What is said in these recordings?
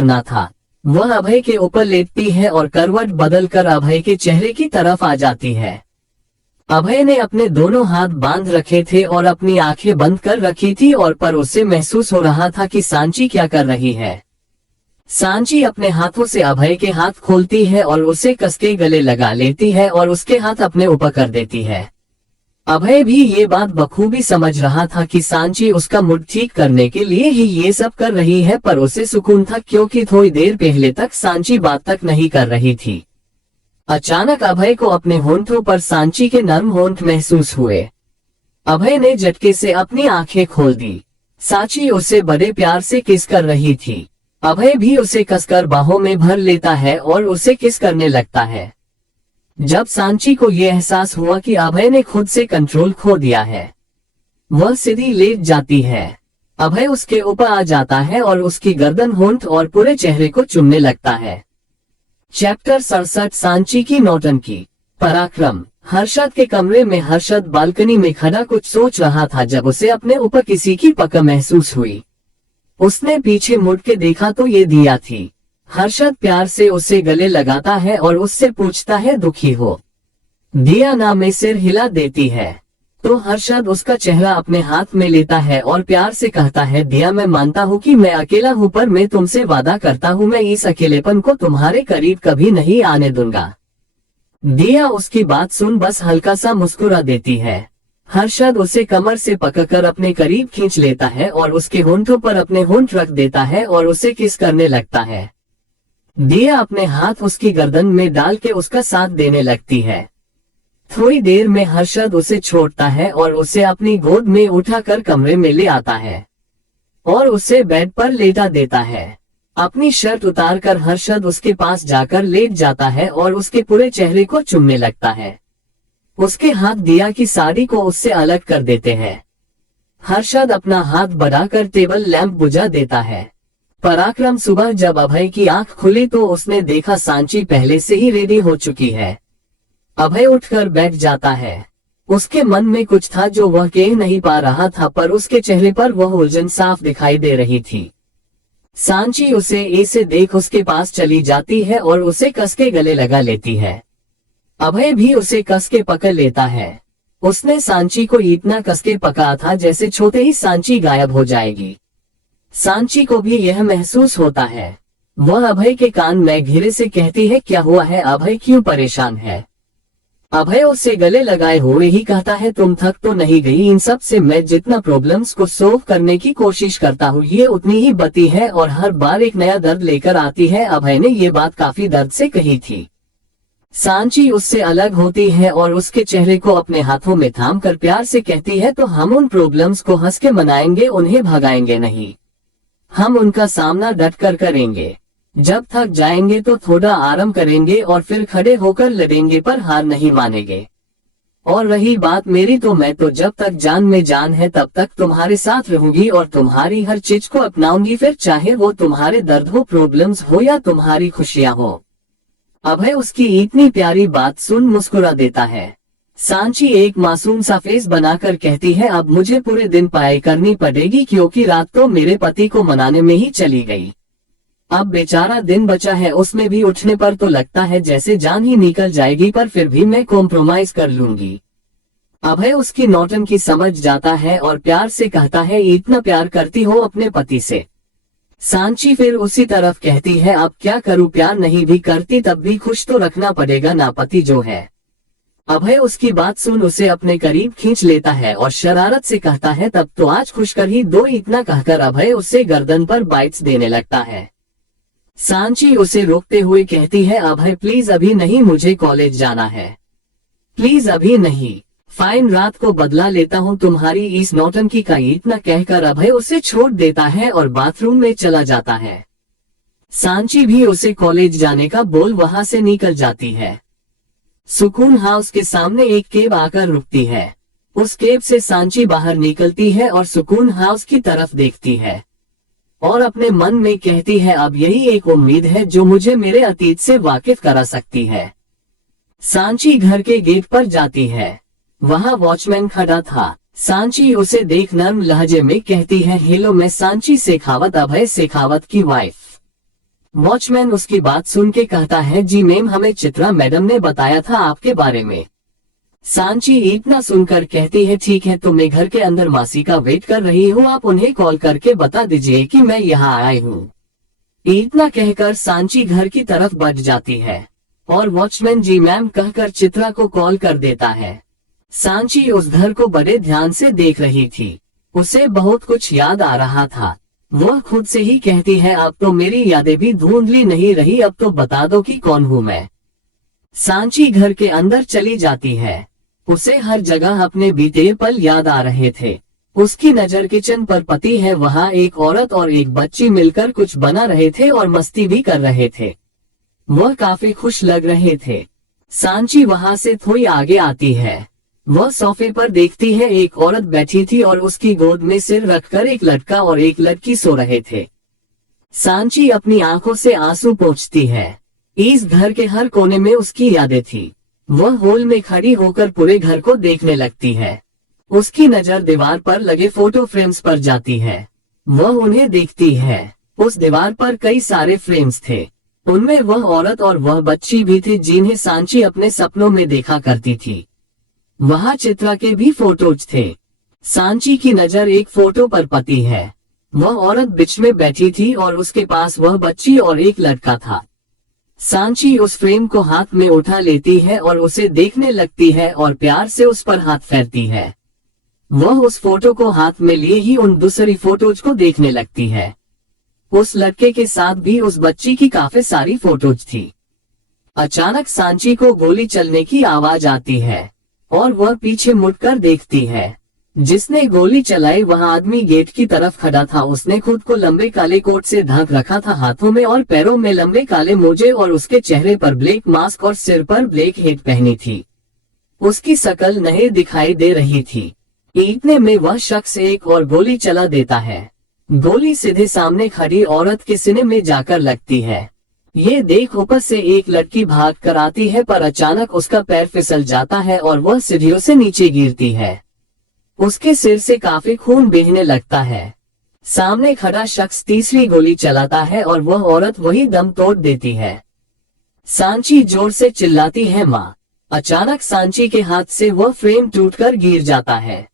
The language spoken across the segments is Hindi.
करना था। वह अभय के ऊपर लेटती है और करवट बदलकर अभय के चेहरे की तरफ आ जाती है। अभय ने अपने दोनों हाथ बांध रखे थे और अपनी आंखें बंद कर रखी थी और पर उसे महसूस हो रहा था कि सांची क्या कर रही है। सांची अपने हाथों से अभय के हाथ खोलती है और उसे कसके गले लगा लेती है और उसके हाथ अपने ऊपर कर देती है। अभय भी ये बात बखूबी समझ रहा था कि सांची उसका मूड ठीक करने के लिए ही ये सब कर रही है, पर उसे सुकून था क्योंकि थोड़ी देर पहले तक सांची बात तक नहीं कर रही थी। अचानक अभय को अपने होंठों पर सांची के नर्म होंठ महसूस हुए। अभय ने झटके से अपनी आंखें खोल दी। सांची उसे बड़े प्यार से किस कर रही थी। अभय भी उसे कसकर बाहों में भर लेता है और उसे किस करने लगता है। जब सांची को यह एहसास हुआ कि अभय ने खुद से कंट्रोल खो दिया है, वह सीधी लेट जाती है। अभय उसके ऊपर आ जाता है और उसकी गर्दन, होंठ और पूरे चेहरे को चूमने लगता है। चैप्टर 67 सांची की नौटंकी। पराक्रम। हर्षद के कमरे में हर्षद बालकनी में खड़ा कुछ सोच रहा था जब उसे अपने ऊपर किसी की पकड़ महसूस हुई। उसने पीछे मुड़ के देखा तो ये दिया थी। हर्षद प्यार से उसे गले लगाता है और उससे पूछता है दुखी हो। दिया ना में सिर हिला देती है तो हर्षद उसका चेहरा अपने हाथ में लेता है और प्यार से कहता है, दिया मैं मानता हूँ कि मैं अकेला हूँ, पर मैं तुमसे वादा करता हूँ मैं इस अकेलेपन को तुम्हारे करीब कभी नहीं आने दूंगा। दिया उसकी बात सुन बस हल्का सा मुस्कुरा देती है। हर्षद उसे कमर से पकड़कर अपने करीब खींच लेता है और उसके होंठों पर अपने होंठ रख देता है और उसे किस करने लगता है। दिया अपने हाथ उसकी गर्दन में डाल के उसका साथ देने लगती है। थोड़ी देर में हर्षद उसे छोड़ता है और उसे अपनी गोद में उठाकर कमरे में ले आता है और उसे बेड पर लेटा देता है। अपनी शर्ट उतारकर हर्षद उसके पास जाकर लेट जाता है और उसके पूरे चेहरे को चूमने लगता है। उसके हाथ दिया की साड़ी को उससे अलग कर देते हैं। हर्षद अपना हाथ बढ़ाकर टेबल लैंप बुझा देता है। पराक्रम। सुबह जब अभय की आंख खुली तो उसने देखा सांची पहले से ही रेडी हो चुकी है। अभय उठकर बैठ जाता है। उसके मन में कुछ था जो वह कह नहीं पा रहा था, पर उसके चेहरे पर वह उलझन साफ दिखाई दे रही थी। सांची उसे ऐसे देख उसके पास चली जाती है और उसे कस के गले लगा लेती है। अभय भी उसे कस के पकड़ लेता है। उसने सांची को इतना कस के पकड़ा था जैसे छोटे ही सांची गायब हो जाएगी। सांची को भी यह महसूस होता है। वह अभय के कान में धीरे से कहती है, क्या हुआ है अभय, क्यों परेशान है। अभय उसे गले लगाए हुए ही कहता है, तुम थक तो नहीं गई। इन सब से मैं जितना प्रॉब्लम्स को सोल्व करने की कोशिश करता हूँ ये उतनी ही बती है और हर बार एक नया दर्द लेकर आती है। अभय ने ये बात काफी दर्द से कही थी। सांची उससे अलग होती है और उसके चेहरे को अपने हाथों में थाम कर प्यार से कहती है, तो हम उन प्रॉब्लम्स को हंस के मनाएंगे, उन्हें भगाएंगे नहीं। हम उनका सामना डट कर करेंगे। जब थक जाएंगे तो थोड़ा आराम करेंगे और फिर खड़े होकर लड़ेंगे, पर हार नहीं मानेंगे। और रही बात मेरी, तो मैं तो जब तक जान में जान है तब तक तुम्हारे साथ रहूंगी और तुम्हारी हर चीज को अपनाऊंगी, फिर चाहे वो तुम्हारे दर्द हो, प्रॉब्लम्स हो या तुम्हारी खुशियां हो। अभय उसकी इतनी प्यारी बात सुन मुस्कुरा देता है। सांची एक मासूम सा फेस बनाकर कहती है, अब मुझे पूरे दिन पढ़ाई करनी पड़ेगी क्योंकि रात तो मेरे पति को मनाने में ही चली गई। अब बेचारा दिन बचा है, उसमें भी उठने पर तो लगता है जैसे जान ही निकल जाएगी, पर फिर भी मैं कॉम्प्रोमाइज कर लूंगी। अभय उसकी नौटंकी समझ जाता है और प्यार से कहता है, इतना प्यार करती हो अपने पति से। सांची फिर उसी तरफ कहती है, अब क्या करूं, प्यार नहीं भी करती तब भी खुश तो रखना पड़ेगा ना, पति जो है। अभय उसकी बात सुन उसे अपने करीब खींच लेता है और शरारत से कहता है, तब तो आज खुश कर ही दो। इतना कहकर अभय उसे गर्दन पर बाइट्स देने लगता है। सांची उसे रोकते हुए कहती है, अभय प्लीज अभी नहीं, मुझे कॉलेज जाना है, प्लीज अभी नहीं। फाइन, रात को बदला लेता हूँ तुम्हारी इस नौटंकी का। इतना कहकर अभय उसे छोड़ देता है और बाथरूम में चला जाता है। सांची भी उसे कॉलेज जाने का बोल वहां से निकल जाती है। सुकून हाउस के सामने एक कैब आकर रुकती है। उस कैब से सांची बाहर निकलती है और सुकून हाउस की तरफ देखती है और अपने मन में कहती है, अब यही एक उम्मीद है जो मुझे मेरे अतीत से वाकिफ करा सकती है। सांची घर के गेट पर जाती है। वहां वॉचमैन खड़ा था। सांची उसे देख नर्म लहजे में कहती है, हेलो, मैं सांची शेखावत, अभय शेखावत की वाइफ। वॉचमैन उसकी बात सुन के कहता है, जी मैम, हमें चित्रा मैडम ने बताया था आपके बारे में। सांची इतना सुनकर कहती है, ठीक है, तो मैं घर के अंदर मासी का वेट कर रही हूँ, आप उन्हें कॉल करके बता दीजिए कि मैं यहाँ आई हूँ। इतना कहकर सांची घर की तरफ बढ़ जाती है और वॉचमैन जी मैम कहकर चित्रा को कॉल कर देता है। सांची उस घर को बड़े ध्यान से देख रही थी। उसे बहुत कुछ याद आ रहा था। वह खुद से ही कहती है, अब तो मेरी यादें भी धुंधली नहीं रही, अब तो बता दो कि कौन हूँ मैं। सांची घर के अंदर चली जाती है। उसे हर जगह अपने बीते पल याद आ रहे थे। उसकी नजर किचन पर पड़ी है। वहाँ एक औरत और एक बच्ची मिलकर कुछ बना रहे थे और मस्ती भी कर रहे थे। वह काफी खुश लग रहे थे। सांची वहाँ से थोड़ी आगे आती है। वह सोफे पर देखती है, एक औरत बैठी थी और उसकी गोद में सिर रखकर एक लड़का और एक लड़की सो रहे थे। सांची अपनी आंखों से आंसू पोंछती है। इस घर के हर कोने में उसकी यादें थी। वह हॉल में खड़ी होकर पूरे घर को देखने लगती है। उसकी नजर दीवार पर लगे फोटो फ्रेम्स पर जाती है। वह उन्हें देखती है। उस दीवार पर कई सारे फ्रेम्स थे। उनमें वह औरत और वह बच्ची भी थी जिन्हें सांची अपने सपनों में देखा करती थी। वहाँ चित्रा के भी फोटोज थे। सांची की नजर एक फोटो पर पड़ी है। वह औरत बीच में बैठी थी और उसके पास वह बच्ची और एक लड़का था। सांची उस फ्रेम को हाथ में उठा लेती है और उसे देखने लगती है और प्यार से उस पर हाथ फेरती है। वह उस फोटो को हाथ में लिए ही उन दूसरी फोटोज को देखने लगती है। उस लड़के के साथ भी उस बच्ची की काफी सारी फोटोज थी। अचानक सांची को गोली चलने की आवाज आती है और वह पीछे मुड़कर देखती है। जिसने गोली चलाई वह आदमी गेट की तरफ खड़ा था। उसने खुद को लंबे काले कोट से ढक रखा था, हाथों में और पैरों में लंबे काले मोजे और उसके चेहरे पर ब्लैक मास्क और सिर पर ब्लैक हेट पहनी थी। उसकी शक्ल नहीं दिखाई दे रही थी। इतने में वह शख्स एक और गोली चला देता है। गोली सीधे सामने खड़ी औरत के सीने में जाकर लगती है। ये देख ऊपर से एक लड़की भाग कर आती है, पर अचानक उसका पैर फिसल जाता है और वह सीढ़ियों से नीचे गिरती है। उसके सिर से काफी खून बहने लगता है। सामने खड़ा शख्स तीसरी गोली चलाता है और वह औरत वही दम तोड़ देती है। सांची जोर से चिल्लाती है, माँ। अचानक सांची के हाथ से वह फ्रेम टूटकर गिर जाता है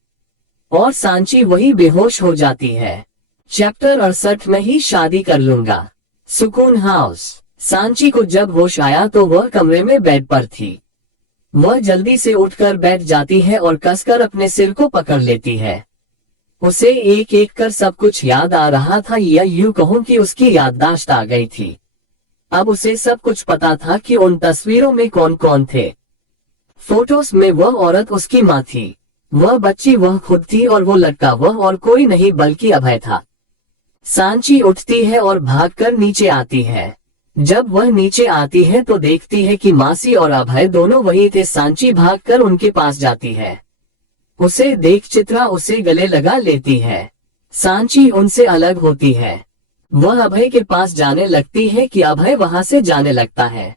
और सांची वही बेहोश हो जाती है। चैप्टर 68 में ही शादी कर लूंगा। सुकून हाउस। सांची को जब होश आया तो वह कमरे में बेड पर थी। वह जल्दी से उठकर बैठ जाती है और कसकर अपने सिर को पकड़ लेती है। उसे एक एक कर सब कुछ याद आ रहा था, या यूं कहूं कि उसकी याददाश्त आ गई थी। अब उसे सब कुछ पता था कि उन तस्वीरों में कौन कौन थे। फोटोज में वह औरत उसकी माँ थी, वह बच्ची वह खुद थी और वो लड़का वह और कोई नहीं बल्कि अभय था। सांची उठती है और भागकर नीचे आती है। जब वह नीचे आती है तो देखती है कि मासी और अभय दोनों वही थे। सांची भागकर उनके पास जाती है। उसे देख चित्रा उसे गले लगा लेती है। सांची उनसे अलग होती है। वह अभय के पास जाने लगती है कि अभय वहां से जाने लगता है।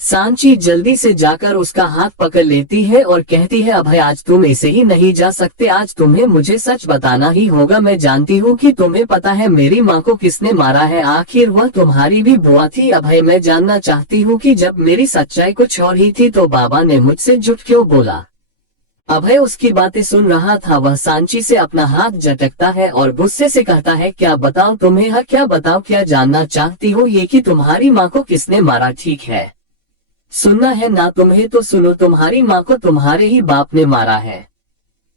सांची जल्दी से जाकर उसका हाथ पकड़ लेती है और कहती है, अभय, आज तुम ऐसे ही नहीं जा सकते। आज तुम्हें मुझे सच बताना ही होगा। मैं जानती हूँ कि तुम्हें पता है मेरी माँ को किसने मारा है। आखिर वह तुम्हारी भी बुआ थी। अभय, मैं जानना चाहती हूँ कि जब मेरी सच्चाई कुछ और ही थी तो बाबा ने मुझसे झूठ क्यों बोला। अभय उसकी बातें सुन रहा था। वह सांची से अपना हाथ झटकता है और गुस्से से कहता है, क्या बताओ तुम्हें? हाँ, क्या बताओ? क्या जानना चाहती हो? ये कि तुम्हारी माँ को किसने मारा? ठीक है, सुनना है ना तुम्हें तो सुनो। तुम्हारी माँ को तुम्हारे ही बाप ने मारा है।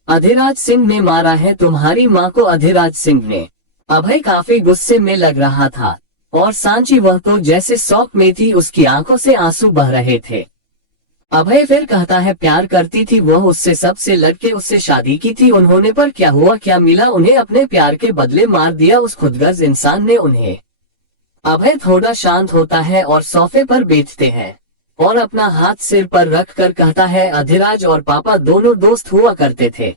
अधिराज सिंह ने मारा है तुम्हारी माँ को, अधिराज सिंह ने। अभय काफी गुस्से में लग रहा था और सांची वह तो जैसे शौक में थी, उसकी आंखों से आंसू बह रहे थे। अभय फिर कहता है, प्यार करती थी वह उससे, सबसे लड़के उससे शादी की थी उन्होंने, पर क्या हुआ? क्या मिला उन्हें? अपने प्यार के बदले मार दिया उस खुदगर्ज इंसान ने उन्हें। अभय थोड़ा शांत होता है और सोफे पर बैठते हैं और अपना हाथ सिर पर रखकर कहता है, अधिराज और पापा दोनों दोस्त हुआ करते थे।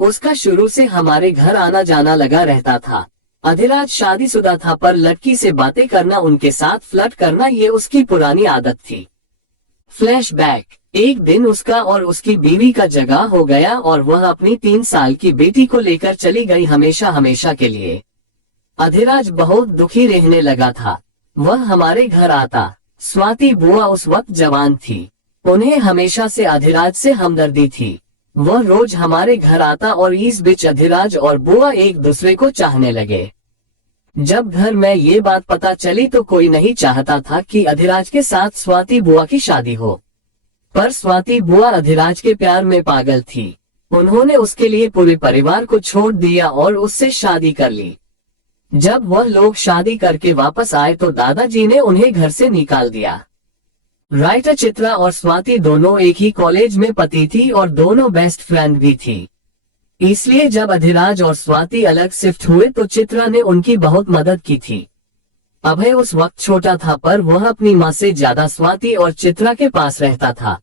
उसका शुरू से हमारे घर आना जाना लगा रहता था। अधिराज शादीशुदा था, पर लड़की से बातें करना, उनके साथ फ्लर्ट करना, ये उसकी पुरानी आदत थी। फ्लैशबैक। एक दिन उसका और उसकी बीवी का झगड़ा हो गया और वह अपनी 3 साल की बेटी को लेकर चली गई, हमेशा हमेशा के लिए। अधिराज बहुत दुखी रहने लगा था। वह हमारे घर आता। स्वाति बुआ उस वक्त जवान थी। उन्हें हमेशा से अधिराज से हमदर्दी थी। वह रोज हमारे घर आता और इस बीच अधिराज और बुआ एक दूसरे को चाहने लगे। जब घर में ये बात पता चली तो कोई नहीं चाहता था कि अधिराज के साथ स्वाति बुआ की शादी हो, पर स्वाति बुआ अधिराज के प्यार में पागल थी। उन्होंने उसके लिए पूरे परिवार को छोड़ दिया और उससे शादी कर ली। जब वह लोग शादी करके वापस आए तो दादाजी ने उन्हें घर से निकाल दिया। राइटर चित्रा और स्वाति दोनों एक ही कॉलेज में पढ़ती थी और दोनों बेस्ट फ्रेंड भी थी। इसलिए जब अधिराज और स्वाति अलग शिफ्ट हुए तो चित्रा ने उनकी बहुत मदद की थी। अभय उस वक्त छोटा था पर वह अपनी माँ से ज्यादा स्वाति और चित्रा के पास रहता था।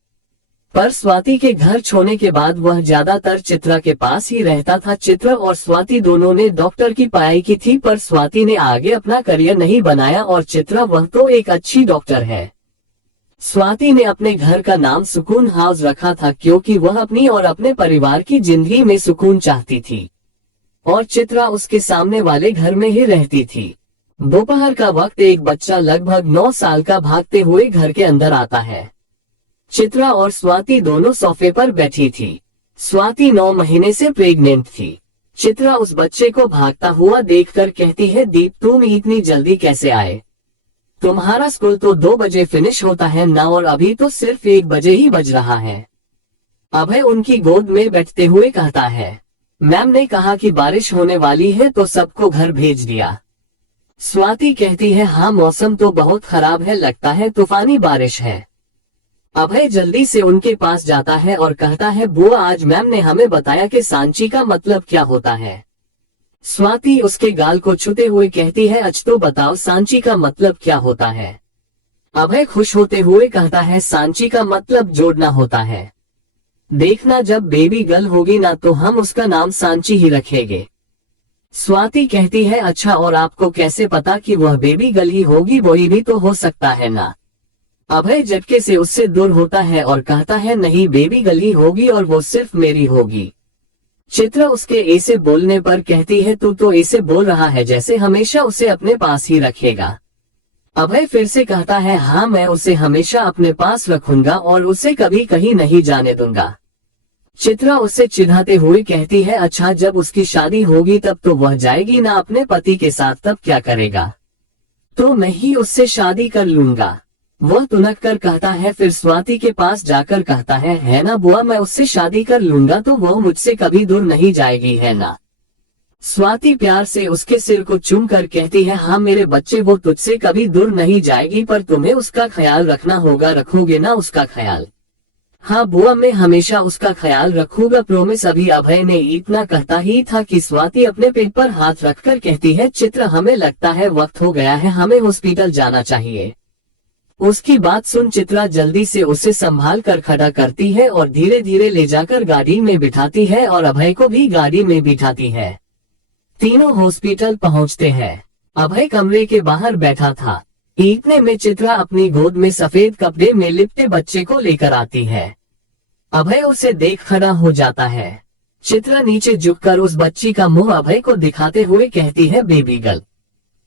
पर स्वाति के घर छोड़ने के बाद वह ज्यादातर चित्रा के पास ही रहता था। चित्रा और स्वाति दोनों ने डॉक्टर की पढ़ाई की थी पर स्वाति ने आगे अपना करियर नहीं बनाया और चित्रा वह तो एक अच्छी डॉक्टर है। स्वाति ने अपने घर का नाम सुकून हाउस रखा था क्योंकि वह अपनी और अपने परिवार की जिंदगी में सुकून चाहती थी और चित्रा उसके सामने वाले घर में ही रहती थी। दोपहर का वक्त एक बच्चा लगभग 9 साल का भागते हुए घर के अंदर आता है। चित्रा और स्वाति दोनों सोफे पर बैठी थी। स्वाति 9 महीने से प्रेग्नेंट थी। चित्रा उस बच्चे को भागता हुआ देखकर कहती है, दीप तुम इतनी जल्दी कैसे आए? तुम्हारा स्कूल तो 2 बजे फिनिश होता है ना और अभी तो सिर्फ 1 बजे ही बज रहा है। अभय उनकी गोद में बैठते हुए कहता है, मैम ने कहा कि बारिश होने वाली है तो सबको घर भेज दिया। स्वाति कहती है, हाँ मौसम तो बहुत खराब है, लगता है तूफानी बारिश है। अभय जल्दी से उनके पास जाता है और कहता है, बुआ आज मैम ने हमें बताया कि सांची का मतलब क्या होता है। स्वाति उसके गाल को छूते हुए कहती है, अच्छा तो बताओ सांची का मतलब क्या होता है। अभय खुश होते हुए कहता है, सांची का मतलब जोड़ना होता है। देखना जब बेबी गर्ल होगी ना तो हम उसका नाम सांची ही रखेंगे। स्वाति कहती है, अच्छा और आपको कैसे पता कि वह बेबी गर्ल ही होगी, वही भी तो हो सकता है ना। अभय झटके से उससे दूर होता है और कहता है, नहीं बेबी गर्ल ही होगी और वो सिर्फ मेरी होगी। चित्रा उसके ऐसे बोलने पर कहती है, तू तो ऐसे बोल रहा है जैसे हमेशा उसे अपने पास ही रखेगा। अभय फिर से कहता है, हाँ मैं उसे हमेशा अपने पास रखूंगा और उसे कभी कहीं नहीं जाने दूंगा। चित्रा उसे चिढ़ाते हुए कहती है, अच्छा जब उसकी शादी होगी तब तो वह जाएगी ना अपने पति के साथ, तब क्या करेगा? तो मैं ही उससे शादी कर लूंगा। वह तुनक कर कहता है। फिर स्वाति के पास जाकर कहता है ना बुआ मैं उससे शादी कर लूंगा तो वह मुझसे कभी दूर नहीं जाएगी, है ना? स्वाति प्यार से उसके सिर को चूम कर कहती है, हाँ मेरे बच्चे वो तुझसे कभी दूर नहीं जाएगी पर तुम्हें उसका ख्याल रखना होगा, रखोगे ना उसका ख्याल? हाँ बुआ मैं हमेशा उसका ख्याल रखूंगा, प्रोमिस। अभी अभय ने इतना कहता ही था कि स्वाति अपने पेट पर हाथ रखकर कहती है, चित्रा हमें लगता है वक्त हो गया है, हमें हॉस्पिटल जाना चाहिए। उसकी बात सुन चित्रा जल्दी से उसे संभाल कर खड़ा करती है और धीरे धीरे ले जाकर गाड़ी में बिठाती है और अभय को भी गाड़ी में बिठाती है। तीनों हॉस्पिटल पहुंचते हैं। अभय कमरे के बाहर बैठा था। इतने में चित्रा अपनी गोद में सफेद कपड़े में लिपटे बच्चे को लेकर आती है। अभय उसे देख खड़ा हो जाता है। चित्रा नीचे झुककर उस बच्ची का मुंह अभय को दिखाते हुए कहती है, बेबी गर्ल।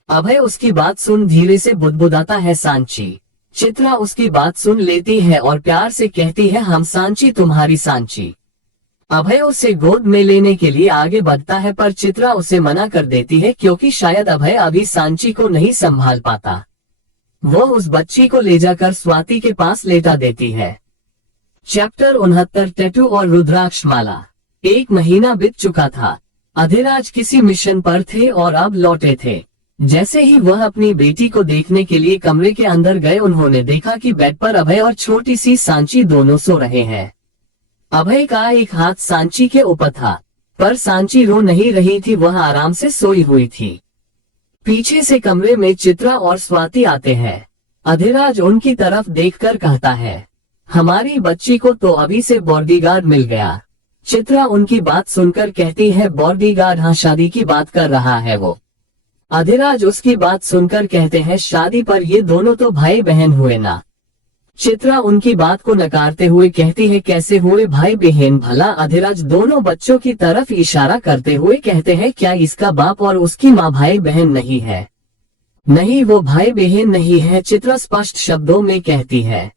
अभय उसकी बात सुन धीरे से बुदबुदाता है, सांची। चित्रा उसकी बात सुन लेती है और प्यार से कहती है, हम सांची, तुम्हारी सांची। अभय उसे गोद में लेने के लिए आगे बढ़ता है पर चित्रा उसे मना कर देती है क्योंकि शायद अभय अभी सांची को नहीं संभाल पाता। वो उस बच्ची को ले जाकर स्वाति के पास लेटा देती है। चैप्टर 69 टैटू और रुद्राक्ष माला। 1 महीना बीत चुका था। अधिराज किसी मिशन पर थे और अब लौटे थे। जैसे ही वह अपनी बेटी को देखने के लिए कमरे के अंदर गए उन्होंने देखा कि बेड पर अभय और छोटी सी सांची दोनों सो रहे हैं। अभय का एक हाथ सांची के ऊपर था पर सांची रो नहीं रही थी, वह आराम से सोई हुई थी। पीछे से कमरे में चित्रा और स्वाति आते हैं। अधिराज उनकी तरफ देखकर कहता है, हमारी बच्ची को तो अभी से बॉडीगार्ड मिल गया। चित्रा उनकी बात सुनकर कहती है, बॉडीगार्ड? हाँ शादी की बात कर रहा है वो। अधिराज उसकी बात सुनकर कहते हैं, शादी पर ये दोनों तो भाई बहन हुए ना। चित्रा उनकी बात को नकारते हुए कहती है, कैसे हुए भाई बहन भला? अधिराज दोनों बच्चों की तरफ इशारा करते हुए कहते हैं, क्या इसका बाप और उसकी माँ भाई बहन नहीं है? नहीं, वो भाई बहन नहीं है, चित्रा स्पष्ट शब्दों में कहती है।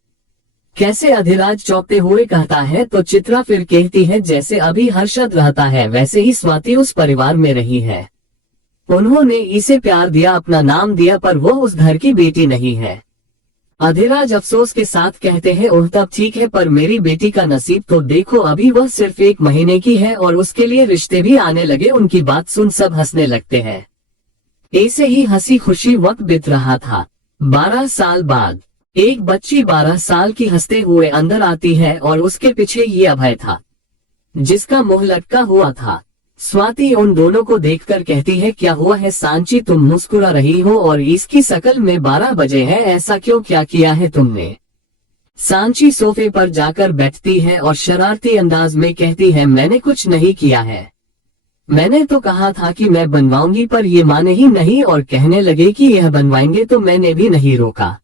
कैसे? अधिराज चौंकते हुए कहता है। तो चित्रा फिर कहती है, जैसे अभी हर्षद रहता है वैसे ही स्वाति उस परिवार में रही है। उन्होंने इसे प्यार दिया, अपना नाम दिया, पर वो उस घर की बेटी नहीं है। अधिराज अफसोस के साथ कहते हैं, ओह तब ठीक है, पर मेरी बेटी का नसीब तो देखो, अभी वह सिर्फ 1 महीने की है और उसके लिए रिश्ते भी आने लगे। उनकी बात सुन सब हंसने लगते हैं। ऐसे ही हंसी खुशी वक्त बीत रहा था। 12 साल बाद एक बच्ची 12 साल की हंसते हुए अंदर आती है और उसके पीछे ये अभय था, जिसका मुंह लटका हुआ था। स्वाति उन दोनों को देखकर कहती है, क्या हुआ है सांची, तुम मुस्कुरा रही हो और इसकी शकल में 12 बजे है, ऐसा क्यों, क्या किया है तुमने? सांची सोफे पर जाकर बैठती है और शरारती अंदाज में कहती है, मैंने कुछ नहीं किया है। मैंने तो कहा था कि मैं बनवाऊंगी, पर ये माने ही नहीं और कहने लगे कि यह बनवाएंगे, तो मैंने भी नहीं रोका।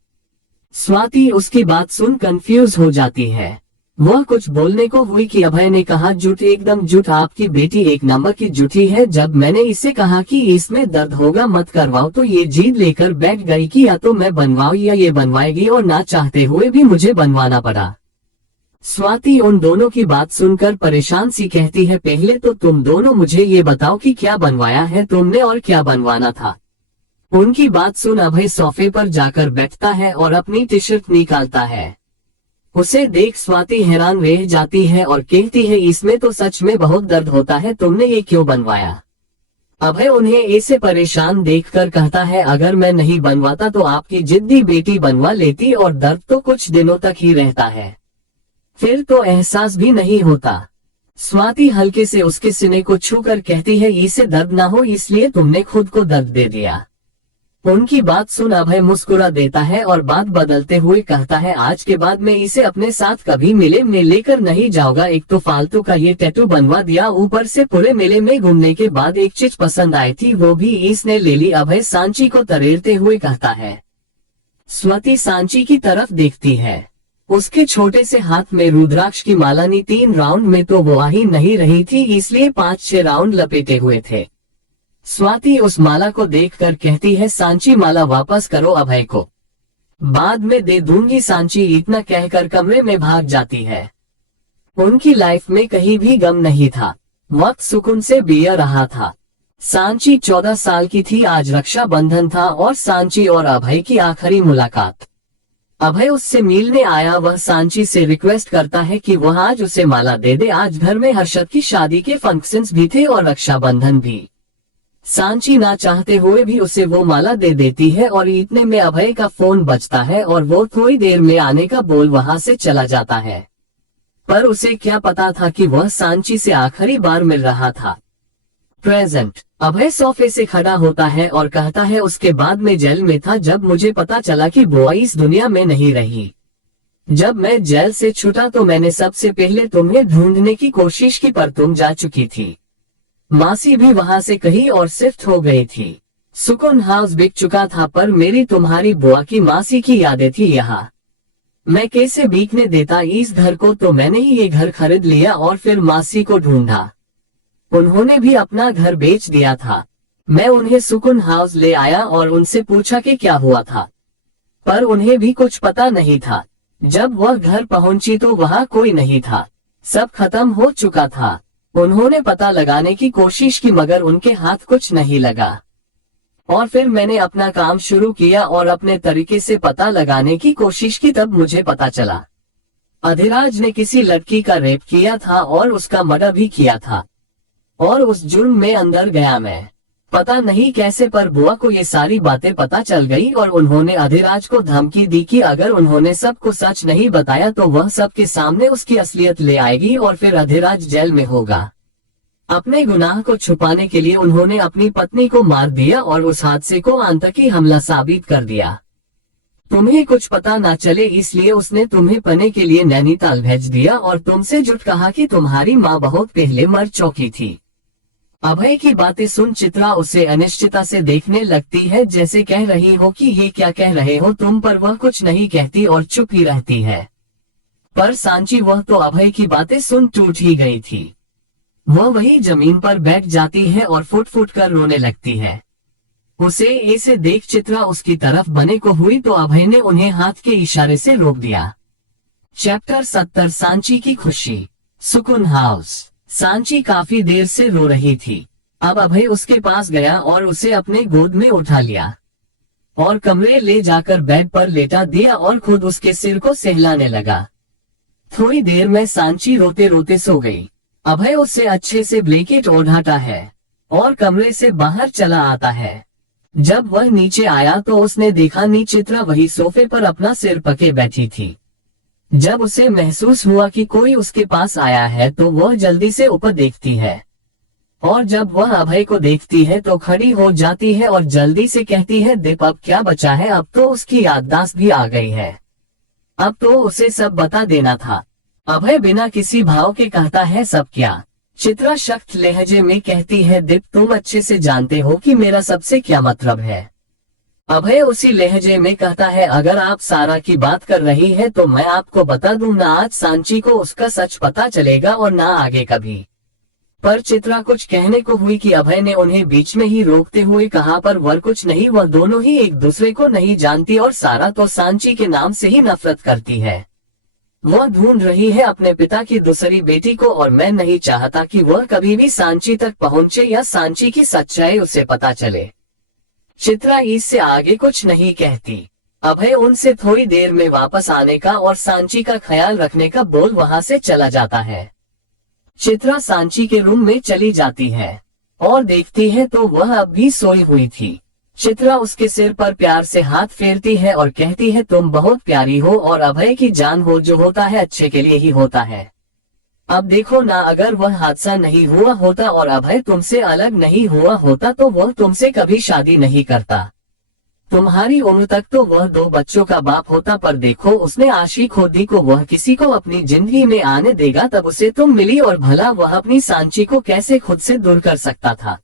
स्वाति उसकी बात सुन कंफ्यूज हो जाती है। वह कुछ बोलने को हुई कि अभय ने कहा, झूठ, एकदम झूठ, आपकी बेटी 1 नंबर की झूठी है। जब मैंने इससे कहा कि इसमें दर्द होगा मत करवाओ, तो ये जिद लेकर बैठ गई कि या तो मैं बनवाऊं या ये बनवाएगी, और ना चाहते हुए भी मुझे बनवाना पड़ा। स्वाति उन दोनों की बात सुनकर परेशान सी कहती है, पहले तो तुम दोनों मुझे ये बताओ कि क्या बनवाया है तुमने और क्या बनवाना था। उनकी बात सुन अभय सोफे पर जाकर बैठता है और अपनी टी शर्ट निकालता है। उसे देख स्वाति हैरान रह जाती है और कहती है, इसमें तो सच में बहुत दर्द होता है, तुमने ये क्यों बनवाया? अभय उन्हें ऐसे परेशान देखकर कहता है, अगर मैं नहीं बनवाता तो आपकी जिद्दी बेटी बनवा लेती, और दर्द तो कुछ दिनों तक ही रहता है, फिर तो एहसास भी नहीं होता। स्वाति हल्के से उसके सीने को छूकर कहती है, इसे दर्द ना हो इसलिए तुमने खुद को दर्द दे दिया। उनकी बात सुन अभय मुस्कुरा देता है और बात बदलते हुए कहता है, आज के बाद मैं इसे अपने साथ कभी मेले में लेकर नहीं जाऊंगा। एक तो फालतू का ये टैटू बनवा दिया, ऊपर से पूरे मेले में घूमने के बाद एक चीज पसंद आई थी, वो भी इसने ले ली। अभय सांची को तरेरते हुए कहता है। स्वाति सांची की तरफ देखती है। उसके छोटे से हाथ में रुद्राक्ष की माला नी 3 राउंड में तो वो आ ही नहीं रही थी, इसलिए 5-6 राउंड लपेटे हुए थे। स्वाति उस माला को देखकर कहती है, सांची माला वापस करो, अभय को बाद में दे दूंगी। सांची इतना कहकर कमरे में भाग जाती है। उनकी लाइफ में कहीं भी गम नहीं था, वक्त सुकून से बीत रहा था। सांची 14 साल की थी, आज रक्षाबंधन था और सांची और अभय की आखिरी मुलाकात। अभय उससे मिलने आया। वह सांची से रिक्वेस्ट करता है कि वह आज उसे माला दे दे। आज घर में हर्षद की शादी के फंक्शंस भी थे और रक्षाबंधन भी। सांची ना चाहते हुए भी उसे वो माला दे देती है और इतने में अभय का फोन बजता है और वो थोड़ी देर में आने का बोल वहां से चला जाता है। पर उसे क्या पता था कि वह सांची से आखिरी बार मिल रहा था। प्रेजेंट अभय सोफे से खड़ा होता है और कहता है, उसके बाद में जेल में था, जब मुझे पता चला कि बुआ इस दुनिया में नहीं रही। जब मैं जेल से छूटा तो मैंने सबसे पहले तुम्हें ढूंढने की कोशिश की, पर तुम जा चुकी थी। मासी भी वहां से कहीं और शिफ्ट हो गई थी। सुकून हाउस बिक चुका था, पर मेरी तुम्हारी बुआ की मासी की यादें थी यहाँ। मैं कैसे बिकने देता इस घर को, तो मैंने ही ये घर खरीद लिया और फिर मासी को ढूंढा। उन्होंने भी अपना घर बेच दिया था। मैं उन्हें सुकून हाउस ले आया और उनसे पूछा कि क्या हुआ था, पर उन्हें भी कुछ पता नहीं था। जब वह घर पहुंची तो वहां कोई नहीं था, सब खत्म हो चुका था। उन्होंने पता लगाने की कोशिश की, मगर उनके हाथ कुछ नहीं लगा। और फिर मैंने अपना काम शुरू किया और अपने तरीके से पता लगाने की कोशिश की, तब मुझे पता चला अधिराज ने किसी लड़की का रेप किया था और उसका मर्डर भी किया था, और उस जुर्म में अंदर गया मैं। पता नहीं कैसे, पर बुआ को ये सारी बातें पता चल गई और उन्होंने अधिराज को धमकी दी कि अगर उन्होंने सबको सच नहीं बताया तो वह सबके सामने उसकी असलियत ले आएगी और फिर अधिराज जेल में होगा। अपने गुनाह को छुपाने के लिए उन्होंने अपनी पत्नी को मार दिया और उस हादसे को आतंकी हमला साबित कर दिया। तुम्हें कुछ पता ना चले इसलिए उसने तुम्हें पने के लिए नैनीताल भेज दिया और तुमसे झूठ कहा कि तुम्हारी माँ बहुत पहले मर चुकी थी। अभय की बातें सुन चित्रा उसे अनिश्चितता से देखने लगती है, जैसे कह रही हो कि ये क्या कह रहे हो तुम, पर वह कुछ नहीं कहती और चुप ही रहती है। पर सांची वह तो अभय की बातें सुन टूट ही गई थी। वह वही जमीन पर बैठ जाती है और फुट फुट कर रोने लगती है। उसे ऐसे देख चित्रा उसकी तरफ बने को हुई तो अभय ने उन्हें हाथ के इशारे से रोक दिया। चैप्टर 70 सांची की खुशी। सुकून हाउस। सांची काफी देर से रो रही थी। अब अभय उसके पास गया और उसे अपने गोद में उठा लिया और कमरे ले जाकर बेड पर लेटा दिया और खुद उसके सिर को सहलाने लगा। थोड़ी देर में सांची रोते रोते सो गई। अभय उससे अच्छे से ब्लैंकेट ओढ़ाता है और कमरे से बाहर चला आता है। जब वह नीचे आया तो उसने देखा चित्रा वही सोफे पर अपना सिर पके बैठी थी। जब उसे महसूस हुआ कि कोई उसके पास आया है तो वह जल्दी से ऊपर देखती है और जब वह अभय को देखती है तो खड़ी हो जाती है और जल्दी से कहती है, दीप अब क्या बचा है, अब तो उसकी याददाश्त भी आ गई है, अब तो उसे सब बता देना था। अभय बिना किसी भाव के कहता है, सब क्या? चित्रा सख्त लहजे में कहती है, दीप तुम अच्छे से जानते हो कि मेरा सबसे क्या मतलब है। अभय उसी लहजे में कहता है, अगर आप सारा की बात कर रही है तो मैं आपको बता दूं, ना आज सांची को उसका सच पता चलेगा और ना आगे कभी। पर चित्रा कुछ कहने को हुई कि अभय ने उन्हें बीच में ही रोकते हुए कहा, पर वह कुछ नहीं, वह दोनों ही एक दूसरे को नहीं जानती और सारा तो सांची के नाम से ही नफरत करती है। वह ढूंढ रही है अपने पिता की दूसरी बेटी को और मैं नहीं चाहता कि वह कभी भी सांची तक पहुंचे या सांची की सच्चाई उसे पता चले। चित्रा इससे आगे कुछ नहीं कहती। अभय उनसे थोड़ी देर में वापस आने का और सांची का ख्याल रखने का बोल वहां से चला जाता है। चित्रा सांची के रूम में चली जाती है और देखती है तो वह अब भी सोई हुई थी। चित्रा उसके सिर पर प्यार से हाथ फेरती है और कहती है, तुम बहुत प्यारी हो और अभय की जान हो, जो होता है अच्छे के लिए ही होता है। अब देखो ना, अगर वह हादसा नहीं हुआ होता और अभय तुमसे अलग नहीं हुआ होता तो वह तुमसे कभी शादी नहीं करता। तुम्हारी उम्र तक तो वह 2 बच्चों का बाप होता, पर देखो उसने आशिक खो दी को वह किसी को अपनी जिंदगी में आने देगा, तब उसे तुम मिली और भला वह अपनी सांची को कैसे खुद से दूर कर सकता था।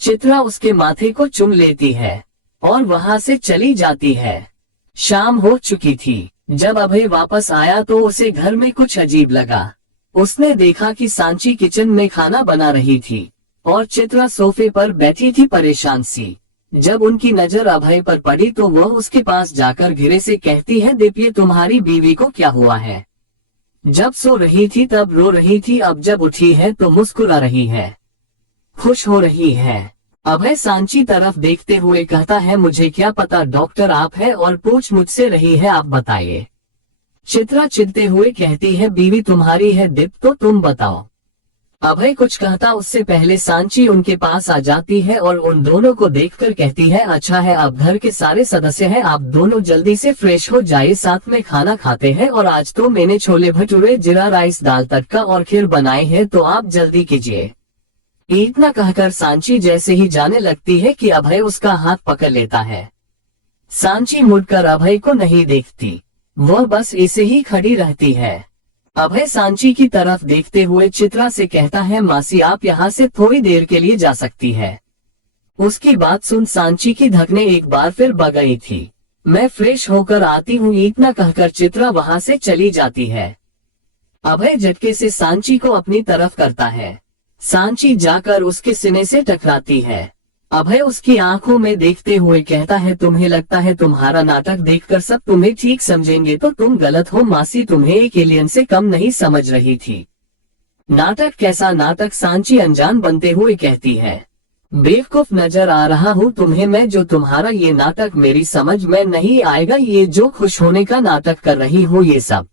चित्रा उसके माथे को चूम लेती है और वहां से चली जाती है। शाम हो चुकी थी। जब अभय वापस आया तो उसे घर में कुछ अजीब लगा। उसने देखा कि सांची किचन में खाना बना रही थी और चित्रा सोफे पर बैठी थी परेशान सी। जब उनकी नजर अभय पर पड़ी तो वह उसके पास जाकर धीरे से कहती है, दीप ये तुम्हारी बीवी को क्या हुआ है? जब सो रही थी तब रो रही थी, अब जब उठी है तो मुस्कुरा रही है, खुश हो रही है। अभय सांची तरफ देखते हुए कहता है, मुझे क्या पता डॉक्टर आप है और पूछ मुझसे रही है, आप बताइए। चित्रा चिढ़ते हुए कहती है, बीवी तुम्हारी है दीप, तो तुम बताओ। अभय कुछ कहता उससे पहले सांची उनके पास आ जाती है और उन दोनों को देखकर कहती है, अच्छा है अब घर के सारे सदस्य हैं, आप दोनों जल्दी से फ्रेश हो जाइए, साथ में खाना खाते हैं। और आज तो मैंने छोले भटूरे, जीरा राइस, दाल तड़का और खीर बनाए हैं, तो आप जल्दी कीजिए। इतना कहकर सांची जैसे ही जाने लगती है कि अभय उसका हाथ पकड़ लेता है। सांची मुड़कर अभय को नहीं देखती, वह बस ऐसे ही खड़ी रहती है। अभय सांची की तरफ देखते हुए चित्रा से कहता है, मासी आप यहाँ से थोड़ी देर के लिए जा सकती है। उसकी बात सुन सांची की धकने एक बार फिर बढ़ गई थी। मैं फ्रेश होकर आती हूँ, इतना कहकर चित्रा वहां से चली जाती है। अभय झटके से सांची को अपनी तरफ करता है। सांची जाकर उसके सीने से टकराती है। अभय उसकी आंखों में देखते हुए कहता है, तुम्हें लगता है तुम्हारा नाटक देखकर सब तुम्हें ठीक समझेंगे, तो तुम गलत हो मासी, तुम्हें एक एलियन से कम नहीं समझ रही थी। नाटक? कैसा नाटक? सांची अनजान बनते हुए कहती है, बेवकूफ नजर आ रहा हूँ तुम्हें मैं, जो तुम्हारा ये नाटक मेरी समझ में नहीं आएगा। ये जो खुश होने का नाटक कर रही हूँ ये सब,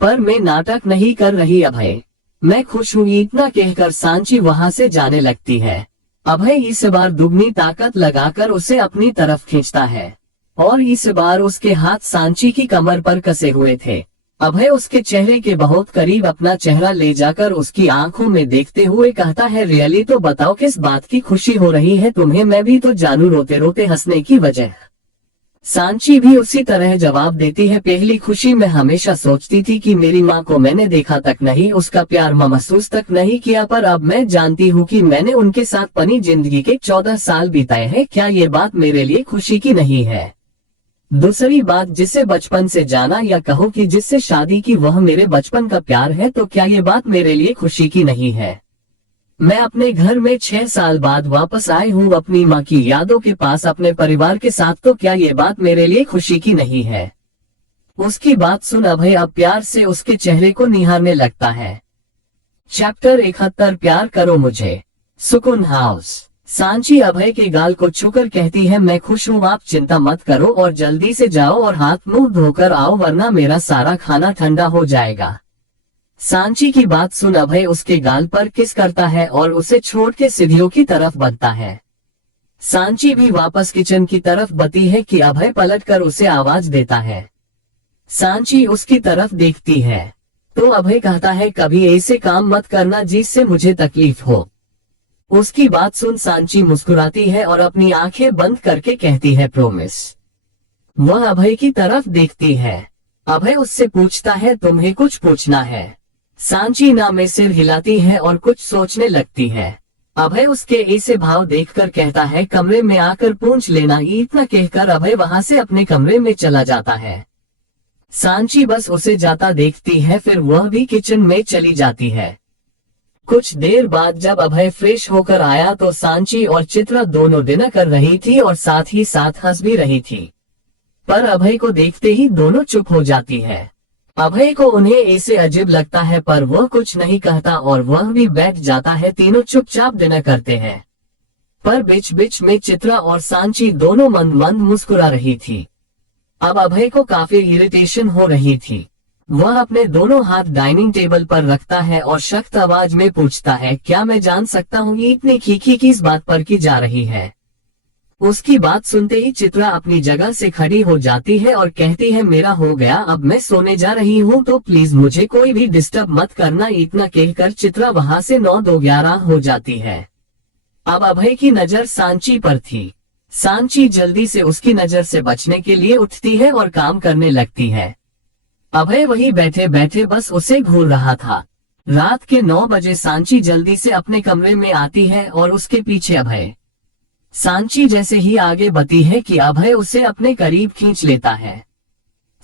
पर मैं नाटक नहीं कर रही अभय, मैं खुश हूँ। इतना कहकर सांची वहां से जाने लगती है। अभय इस बार दुगनी ताकत लगाकर उसे अपनी तरफ खींचता है और इस बार उसके हाथ सांची की कमर पर कसे हुए थे। अभय उसके चेहरे के बहुत करीब अपना चेहरा ले जाकर उसकी आंखों में देखते हुए कहता है, रियली तो बताओ किस बात की खुशी हो रही है तुम्हें? मैं भी तो जानू रोते रोते हंसने की वजह। सांची भी उसी तरह जवाब देती है, पहली खुशी मैं हमेशा सोचती थी कि मेरी माँ को मैंने देखा तक नहीं, उसका प्यार महसूस तक नहीं किया, पर अब मैं जानती हूँ कि मैंने उनके साथ अपनी जिंदगी के 14 साल बिताए हैं। क्या ये बात मेरे लिए खुशी की नहीं है? दूसरी बात, जिसे बचपन से जाना या कहो कि जिससे शादी की, वह मेरे बचपन का प्यार है, तो क्या ये बात मेरे लिए खुशी की नहीं है? मैं अपने घर में 6 साल बाद वापस आई हूँ अपनी माँ की यादों के पास अपने परिवार के साथ, तो क्या ये बात मेरे लिए खुशी की नहीं है। उसकी बात सुन अभय अब प्यार से उसके चेहरे को निहारने लगता है। चैप्टर 71 प्यार करो मुझे। सुकून हाउस। सांची अभय के गाल को छूकर कहती है, मैं खुश हूँ, आप चिंता मत करो और जल्दी से जाओ और हाथ मुंह धोकर आओ वरना मेरा सारा खाना ठंडा हो जाएगा। सांची की बात सुन अभय उसके गाल पर किस करता है और उसे छोड़ के सीढ़ियों की तरफ बढ़ता है। सांची भी वापस किचन की तरफ बढ़ती है कि अभय पलटकर उसे आवाज देता है। सांची उसकी तरफ देखती है तो अभय कहता है, कभी ऐसे काम मत करना जिससे मुझे तकलीफ हो। उसकी बात सुन सांची मुस्कुराती है और अपनी आंखें बंद करके कहती है, प्रॉमिस। वह अभय की तरफ देखती है। अभय उससे पूछता है, तुम्हें कुछ पूछना है। सांची ना में सिर हिलाती है और कुछ सोचने लगती है। अभय उसके ऐसे भाव देखकर कहता है, कमरे में आकर पूछ लेना। इतना कहकर अभय वहां से अपने कमरे में चला जाता है। सांची बस उसे जाता देखती है, फिर वह भी किचन में चली जाती है। कुछ देर बाद जब अभय फ्रेश होकर आया तो सांची और चित्रा दोनों डिनर कर रही थी और साथ ही साथ हंस भी रही थी, पर अभय को देखते ही दोनों चुप हो जाती है। अभय को उन्हें ऐसे अजीब लगता है पर वह कुछ नहीं कहता और वह भी बैठ जाता है। तीनों चुपचाप डिनर करते हैं, पर बीच बीच में चित्रा और सांची दोनों मंद मंद मुस्कुरा रही थी। अब अभय को काफी इरिटेशन हो रही थी। वह अपने दोनों हाथ डाइनिंग टेबल पर रखता है और सख्त आवाज में पूछता है, क्या मैं जान सकता हूँ ये इतनी खीखी किस बात पर की जा रही है। उसकी बात सुनते ही चित्रा अपनी जगह से खड़ी हो जाती है और कहती है, मेरा हो गया, अब मैं सोने जा रही हूँ तो प्लीज मुझे कोई भी डिस्टर्ब मत करना। इतना कहकर चित्रा वहां से 9-2-11 हो जाती है। अब अभय की नजर सांची पर थी। सांची जल्दी से उसकी नजर से बचने के लिए उठती है और काम करने लगती है। अभय वही बैठे बैठे बस उसे घूर रहा था। रात के 9 बजे सांची जल्दी से अपने कमरे में आती है और उसके पीछे अभय। सांची जैसे ही आगे बढ़ती है कि अभय उसे अपने करीब खींच लेता है।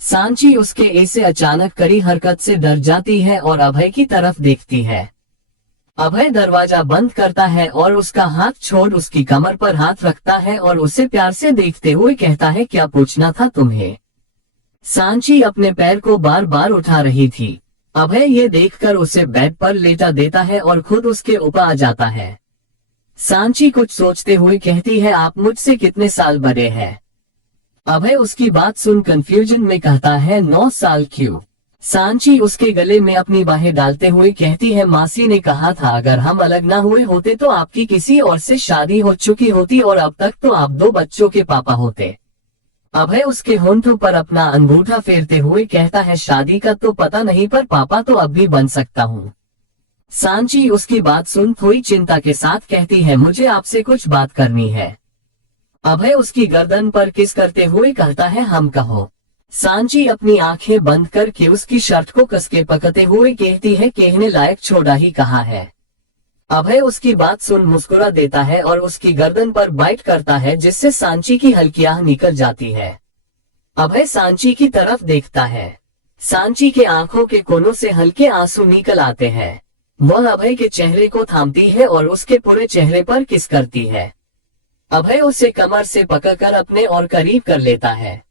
सांची उसके ऐसे अचानक कड़ी हरकत से डर जाती है और अभय की तरफ देखती है। अभय दरवाजा बंद करता है और उसका हाथ छोड़ उसकी कमर पर हाथ रखता है और उसे प्यार से देखते हुए कहता है, क्या पूछना था तुम्हें। सांची अपने पैर को बार बार उठा रही थी। अभय ये देखकर उसे बेड पर लेटा देता है और खुद उसके ऊपर आ जाता है। सांची कुछ सोचते हुए कहती है, आप मुझसे कितने साल बड़े हैं। अभय उसकी बात सुन कंफ्यूजन में कहता है, 9 साल। क्यों। सांची उसके गले में अपनी बाहें डालते हुए कहती है, मासी ने कहा था अगर हम अलग ना हुए होते तो आपकी किसी और से शादी हो चुकी होती और अब तक तो आप 2 बच्चों के पापा होते। अभय उसके होंठों पर अपना अंगूठा फेरते हुए कहता है, शादी का तो पता नहीं पर पापा तो अब भी बन सकता हूँ। सांची उसकी बात सुन थोड़ी चिंता के साथ कहती है, मुझे आपसे कुछ बात करनी है। अभय उसकी गर्दन पर किस करते हुए कहता है, हम कहो। सांची अपनी आंखें बंद करके उसकी शर्ट को कसके पकड़ते हुए कहती है, कहने लायक छोड़ा ही कहा है। अभय उसकी बात सुन मुस्कुरा देता है और उसकी गर्दन पर बाइट करता है जिससे सांची की हल्की आह निकल जाती है। अभय सांची की तरफ देखता है। सांची के आंखों के कोनों से हल्के आंसू निकल आते हैं। वह अभय के चेहरे को थामती है और उसके पूरे चेहरे पर किस करती है। अभय उसे कमर से पकड़कर अपने और करीब कर लेता है।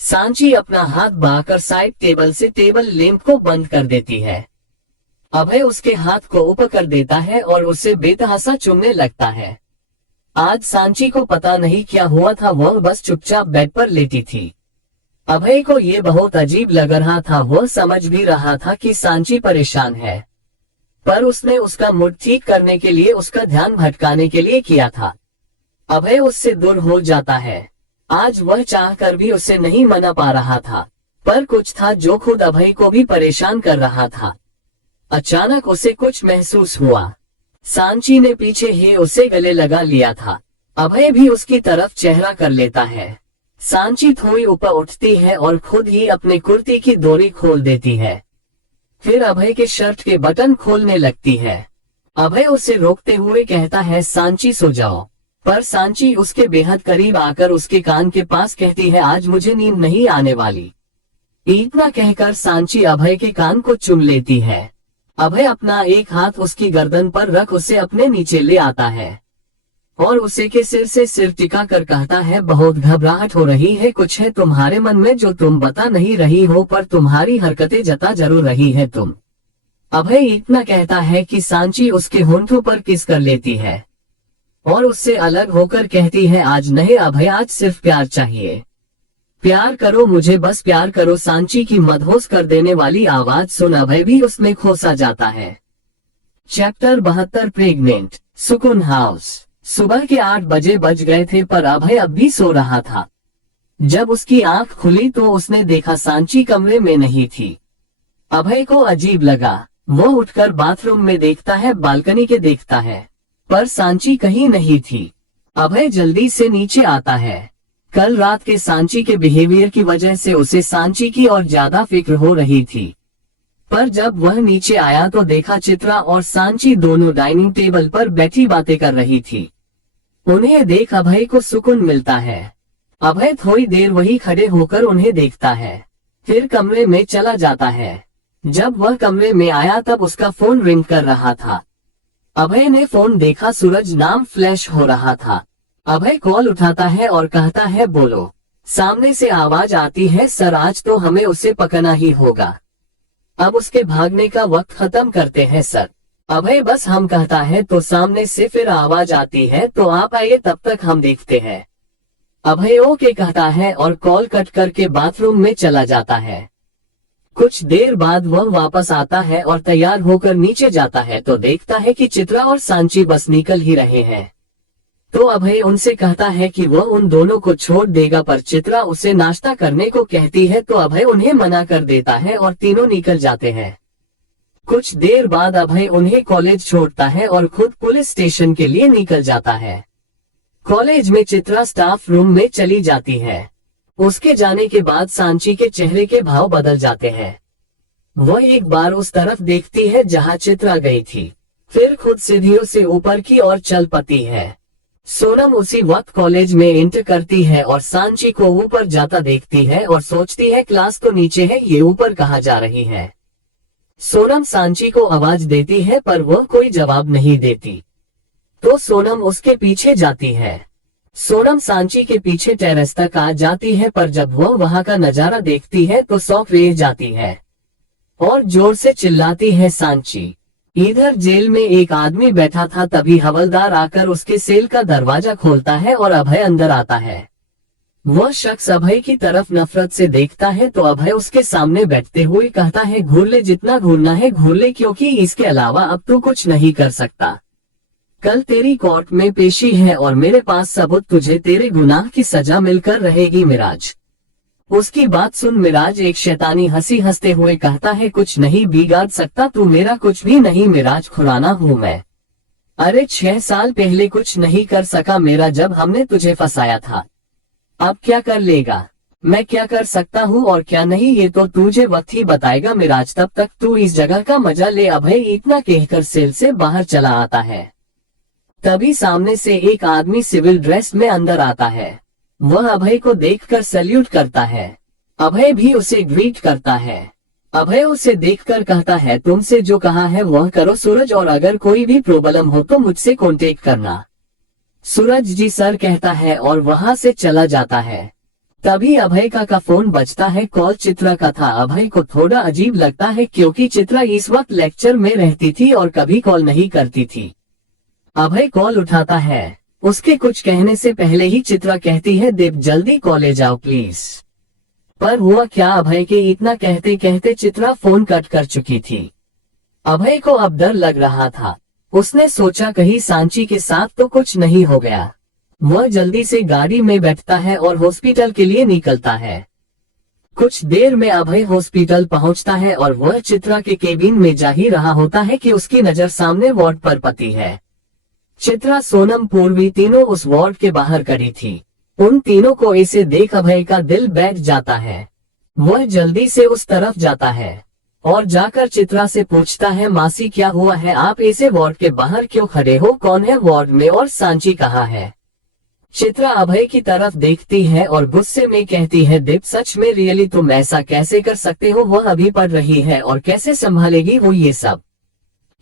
सांची अपना हाथ बढ़ाकर साइड टेबल से टेबल लैंप को बंद कर देती है। अभय उसके हाथ को ऊपर कर देता है और उसे बेतहासा चूमने लगता है। आज सांची को पता नहीं क्या हुआ था, वह बस चुपचाप बेड पर लेटी थी। अभय को ये बहुत अजीब लग रहा था। वह समझ भी रहा था कि सांची परेशान है, पर उसने उसका मूड ठीक करने के लिए उसका ध्यान भटकाने के लिए किया था। अभय उससे दूर हो जाता है। आज वह चाहकर भी उसे नहीं मना पा रहा था, पर कुछ था जो खुद अभय को भी परेशान कर रहा था। अचानक उसे कुछ महसूस हुआ। सांची ने पीछे ही उसे गले लगा लिया था। अभय भी उसकी तरफ चेहरा कर लेता है। सांची थोड़ी ऊपर उठती है और खुद ही अपने कुर्ती की डोरी खोल देती है। फिर अभय के शर्ट के बटन खोलने लगती है। अभय उसे रोकते हुए कहता है, सांची सो जाओ, पर सांची उसके बेहद करीब आकर उसके कान के पास कहती है, आज मुझे नींद नहीं आने वाली। इतना कहकर सांची अभय के कान को चूम लेती है। अभय अपना एक हाथ उसकी गर्दन पर रख उसे अपने नीचे ले आता है और उसे के सिर से सिर टिका कर कहता है, बहुत घबराहट हो रही है, कुछ है तुम्हारे मन में जो तुम बता नहीं रही हो, पर तुम्हारी हरकतें जता जरूर रही है तुम। अभय इतना कहता है कि सांची उसके होंठों पर किस कर लेती है और उससे अलग होकर कहती है, आज नहीं अभय, आज सिर्फ प्यार चाहिए, प्यार करो मुझे, बस प्यार करो। सांची की मदहोश कर देने वाली आवाज सुन अभय भी उसमें खोसा जाता है। Chapter 72 pregnant. सुकून हाउस। सुबह के 8 बजे बज गए थे पर अभय अब भी सो रहा था। जब उसकी आंख खुली तो उसने देखा सांची कमरे में नहीं थी। अभय को अजीब लगा। वो उठकर बाथरूम में देखता है, बालकनी के देखता है, पर सांची कहीं नहीं थी। अभय जल्दी से नीचे आता है। कल रात के सांची के बिहेवियर की वजह से उसे सांची की और ज्यादा फिक्र हो रही थी। पर जब वह नीचे आया तो देखा चित्रा और सांची दोनों डाइनिंग टेबल पर बैठी बातें कर रही थी। उन्हें देख अभय को सुकून मिलता है। अभय थोड़ी देर वही खड़े होकर उन्हें देखता है, फिर कमरे में चला जाता है। जब वह कमरे में आया तब उसका फोन रिंग कर रहा था। अभय ने फोन देखा, सूरज नाम फ्लैश हो रहा था। अभय कॉल उठाता है और कहता है, बोलो। सामने से आवाज आती है, सर आज तो हमें उसे पकड़ना ही होगा, अब उसके भागने का वक्त खत्म करते हैं सर। अभय बस हम कहता है तो सामने से फिर आवाज आती है, तो आप आइए तब तक हम देखते हैं। अभय ओके कहता है और कॉल कट करके बाथरूम में चला जाता है। कुछ देर बाद वह वापस आता है और तैयार होकर नीचे जाता है तो देखता है कि चित्रा और सांची बस निकल ही रहे हैं। तो अभय उनसे कहता है कि वह उन दोनों को छोड़ देगा, पर चित्रा उसे नाश्ता करने को कहती है तो अभय उन्हें मना कर देता है और तीनों निकल जाते हैं। कुछ देर बाद अभय उन्हें कॉलेज छोड़ता है और खुद पुलिस स्टेशन के लिए निकल जाता है। कॉलेज में चित्रा स्टाफ रूम में चली जाती है। उसके जाने के बाद सांची के चेहरे के भाव बदल जाते हैं। वह एक बार उस तरफ देखती है जहां चित्रा गई थी, फिर खुद सीढ़ियों से ऊपर की ओर चल पड़ती है। सोनम उसी वक्त कॉलेज में एंटर करती है और सांची को ऊपर जाता देखती है और सोचती है क्लास तो नीचे है, ये ऊपर कहाँ जा रही है। सोनम सांची को आवाज देती है पर वह कोई जवाब नहीं देती, तो सोनम उसके पीछे जाती है। सोनम सांची के पीछे टेरेस तक आ जाती है, पर जब वह वहां का नजारा देखती है तो शौक रह जाती है और जोर से चिल्लाती है, सांची। इधर जेल में एक आदमी बैठा था, तभी हवलदार आकर उसके सेल का दरवाजा खोलता है और अभय अंदर आता है। वह शख्स अभय की तरफ नफरत से देखता है तो अभय उसके सामने बैठते हुए कहता है, घूर ले, जितना घूरना है घूर ले, क्योंकि इसके अलावा अब तू कुछ नहीं कर सकता। कल तेरी कोर्ट में पेशी है और मेरे पास सबूत, तुझे तेरे गुनाह की सजा मिलकर रहेगी मिराज। उसकी बात सुन मिराज एक शैतानी हंसी हंसते हुए कहता है, कुछ नहीं बिगाड़ सकता तू मेरा, कुछ भी नहीं मिराज, खुराना हूँ मैं। अरे 6 साल पहले कुछ नहीं कर सका मेरा जब हमने तुझे फंसाया था, अब क्या कर लेगा? मैं क्या कर सकता हूँ और क्या नहीं ये तो तुझे वक्त ही बताएगा मिराज, तब तक तू इस जगह का मजा ले। अभय इतना कहकर सेल से बाहर चला आता है। तभी सामने से एक आदमी सिविल ड्रेस में अंदर आता है। वह अभय को देखकर सैल्यूट करता है। अभय भी उसे ग्रीट करता है। अभय उसे देखकर कहता है, तुमसे जो कहा है वह करो सूरज, और अगर कोई भी प्रॉब्लम हो तो मुझसे कांटेक्ट करना। सूरज जी सर कहता है और वहां से चला जाता है। तभी अभय का फोन बजता है। कॉल चित्रा का था। अभय को थोड़ा अजीब लगता है क्योंकि चित्रा इस वक्त लेक्चर में रहती थी और कभी कॉल नहीं करती थी। अभय कॉल उठाता है। उसके कुछ कहने से पहले ही चित्रा कहती है, देव जल्दी कॉलेज आओ प्लीज। पर हुआ क्या, अभय के इतना कहते कहते चित्रा फोन कट कर चुकी थी। अभय को अब डर लग रहा था। उसने सोचा कहीं सांची के साथ तो कुछ नहीं हो गया। वह जल्दी से गाड़ी में बैठता है और हॉस्पिटल के लिए निकलता है। कुछ देर में अभय हॉस्पिटल पहुंचता है और वह चित्रा के केबिन में जा ही रहा होता है कि उसकी नजर सामने वार्ड पर पड़ती है। चित्रा, सोनम, पूर्वी तीनों उस वार्ड के बाहर खड़ी थी। उन तीनों को ऐसे देख अभय का दिल बैठ जाता है। वह जल्दी से उस तरफ जाता है और जाकर चित्रा से पूछता है, मासी क्या हुआ है, आप ऐसे वार्ड के बाहर क्यों खड़े हो, कौन है वार्ड में और सांची कहाँ है? चित्रा अभय की तरफ देखती है और गुस्से में कहती है, दीप सच में रियली तुम ऐसा कैसे कर सकते हो, वह अभी पढ़ रही है और कैसे संभालेगी वो ये सब।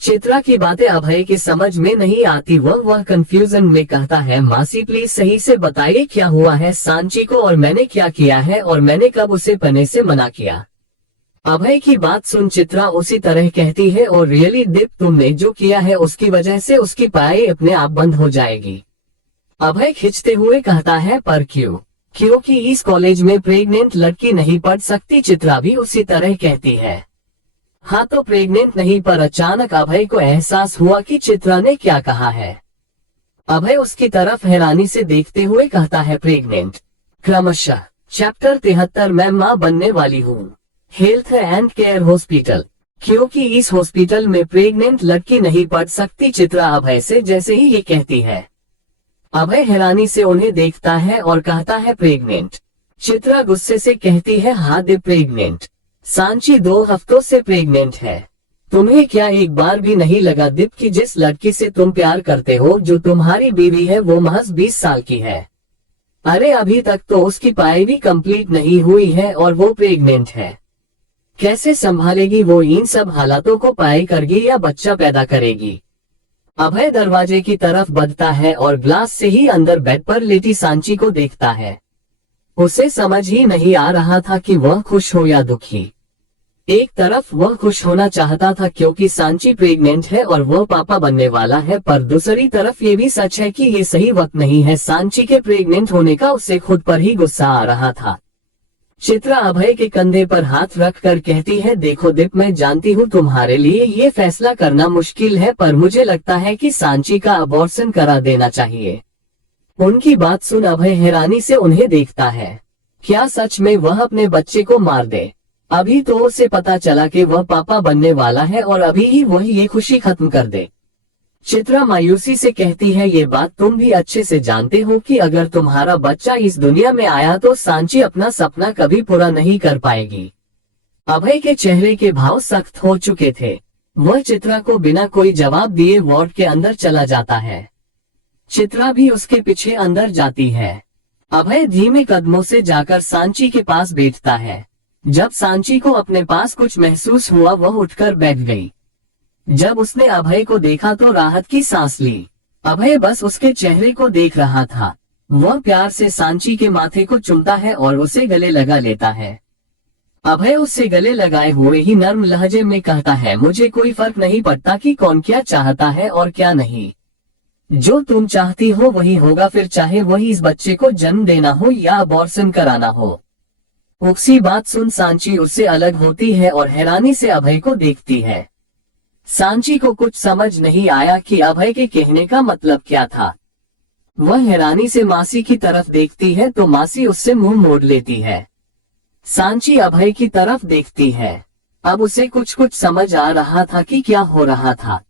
चित्रा की बातें अभय के समझ में नहीं आती। वह कंफ्यूजन में कहता है, मासी प्लीज सही से बताइए क्या हुआ है सांची को, और मैंने क्या किया है, और मैंने कब उसे पढ़ने से मना किया। अभय की बात सुन चित्रा उसी तरह कहती है, और रियली दीप तुमने जो किया है उसकी वजह से उसकी पढ़ाई अपने आप बंद हो जाएगी। अभय खिंचते हुए कहता है, पर क्यों? क्योंकि इस कॉलेज में प्रेग्नेंट लड़की नहीं पढ़ सकती। चित्रा भी उसी तरह कहती है। हाँ तो प्रेग्नेंट नहीं, पर अचानक अभय को एहसास हुआ कि चित्रा ने क्या कहा है। अभय उसकी तरफ हैरानी से देखते हुए कहता है, प्रेग्नेंट? क्रमशः चैप्टर 73 मैं माँ बनने वाली हूँ, हेल्थ एंड केयर हॉस्पिटल। क्योंकि इस हॉस्पिटल में प्रेग्नेंट लड़की नहीं पढ़ सकती। चित्रा अभय से जैसे ही ये कहती है, अभय हैरानी से उन्हें देखता है और कहता है, प्रेग्नेंट? चित्रा गुस्से से कहती है, हाँ दीप प्रेग्नेंट। सांची 2 हफ्तों से प्रेग्नेंट है। तुम्हें क्या एक बार भी नहीं लगा दीप कि जिस लड़की से तुम प्यार करते हो, जो तुम्हारी बीवी है, वो महज 20 साल की है। अरे अभी तक तो उसकी पढ़ाई भी कंप्लीट नहीं हुई है और वो प्रेग्नेंट है। कैसे संभालेगी वो इन सब हालातों को? पढ़ाई करेगी या बच्चा पैदा करेगी? अभय दरवाजे की तरफ बढ़ता है और ग्लास से ही अंदर बेड पर लेटी सांची को देखता है। उसे समझ ही नहीं आ रहा था कि वह खुश हो या दुखी। एक तरफ वह खुश होना चाहता था क्योंकि सांची प्रेग्नेंट है और वह पापा बनने वाला है, पर दूसरी तरफ ये भी सच है कि ये सही वक्त नहीं है सांची के प्रेग्नेंट होने का। उसे खुद पर ही गुस्सा आ रहा था। चित्रा अभय के कंधे पर हाथ रखकर कहती है, देखो दीप मैं जानती हूँ तुम्हारे लिए ये फैसला करना मुश्किल है, पर मुझे लगता है कि सांची का अबॉर्शन करा देना चाहिए। उनकी बात सुन अभय हैरानी से उन्हें देखता है। क्या सच में वह अपने बच्चे को मार दे? अभी तो उसे पता चला कि वह पापा बनने वाला है और अभी ही वह ये खुशी खत्म कर दे। चित्रा मायूसी से कहती है, ये बात तुम भी अच्छे से जानते हो कि अगर तुम्हारा बच्चा इस दुनिया में आया तो सांची अपना सपना कभी पूरा नहीं कर पाएगी। अभय के चेहरे के भाव सख्त हो चुके थे। वह चित्रा को बिना कोई जवाब दिए वार्ड के अंदर चला जाता है। चित्रा भी उसके पीछे अंदर जाती है। अभय धीमे कदमों से जाकर सांची के पास बैठता है। जब सांची को अपने पास कुछ महसूस हुआ, वह उठकर बैठ गई। जब उसने अभय को देखा तो राहत की सांस ली। अभय बस उसके चेहरे को देख रहा था। वह प्यार से सांची के माथे को चूमता है और उसे गले लगा लेता है। अभय उससे गले लगाए हुए ही नर्म लहजे में कहता है, मुझे कोई फर्क नहीं पड़ता कि कौन क्या चाहता है और क्या नहीं। जो तुम चाहती हो वही होगा, फिर चाहे वही इस बच्चे को जन्म देना हो या अबॉर्शन कराना हो। उसी बात सुन सांची उससे अलग होती है और हैरानी से अभय को देखती है। सांची को कुछ समझ नहीं आया कि अभय के कहने का मतलब क्या था। वह हैरानी से मासी की तरफ देखती है तो मासी उससे मुंह मोड़ लेती है। सांची अभय की तरफ देखती है। अब उसे कुछ समझ आ रहा था कि क्या हो रहा था।